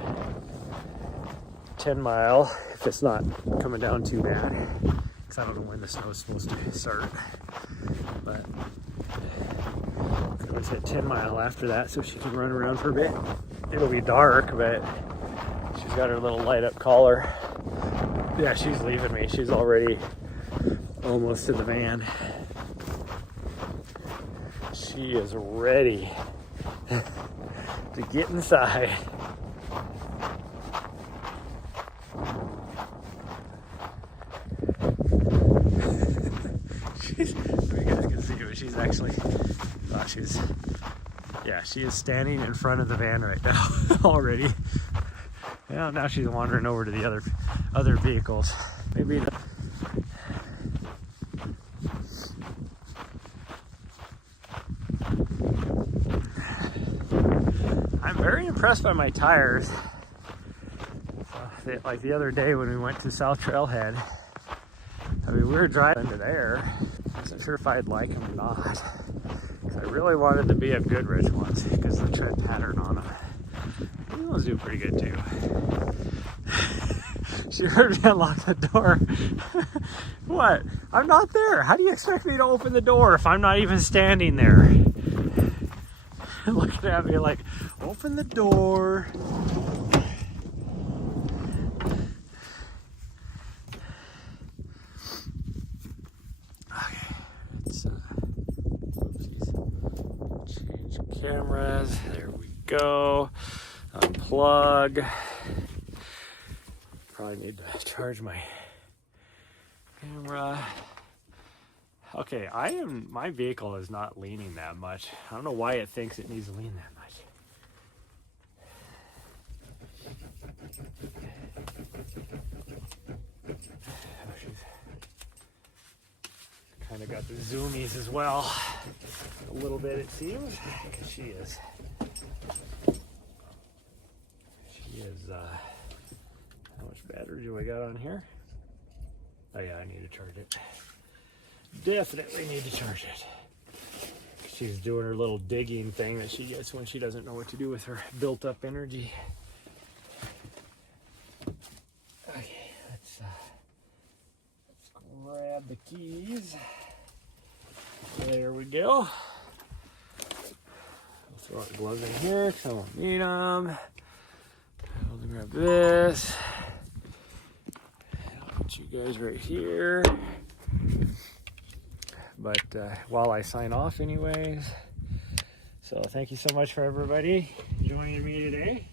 10 mile if it's not coming down too bad, because I don't know when the snow's supposed to start, but could always hit 10 mile after that so she can run around for a bit. It'll be dark, but she's got her little light up collar. Yeah, she's leaving me. She's already almost to the van. She is ready to get inside. You guys can see her. She's actually, she is standing in front of the van right now already. Yeah, now she's wandering over to the other vehicles. Maybe. impressed by my tires. Like the other day when we went to South Trailhead, I mean, we were driving to there. I wasn't sure if I'd like them or not. I really wanted the BF Goodrich ones because the tread pattern on them. These ones do pretty good too. She heard me unlock the door. What? I'm not there. How do you expect me to open the door if I'm not even standing there? Looking at me like, open the door. Okay, let's change cameras. There we go. Unplug. Probably need to charge my camera. Okay, my vehicle is not leaning that much. I don't know why it thinks it needs to lean that much. Oh, she's kind of got the zoomies as well. A little bit, it seems. Because she is. How much battery do I got on here? Oh yeah, I need to charge it. Definitely need to charge it. She's doing her little digging thing that she gets when she doesn't know what to do with her built up energy. Okay, let's grab the keys. There we go. I'll throw the gloves in here because I won't need them. I'll grab this. I'll put you guys right here. But while I sign off anyways, so thank you so much for everybody joining me today,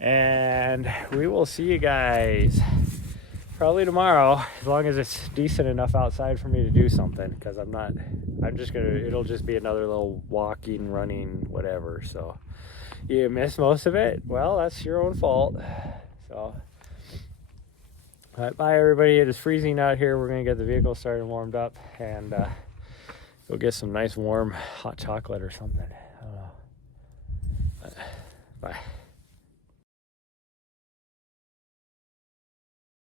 and we will see you guys probably tomorrow, as long as it's decent enough outside for me to do something, because it'll just be another little walking, running, whatever. So you miss most of it, well, that's your own fault. So bye everybody. It is freezing out here. We're gonna get the vehicle started and warmed up, and go get some nice warm hot chocolate or something. I don't know. Bye.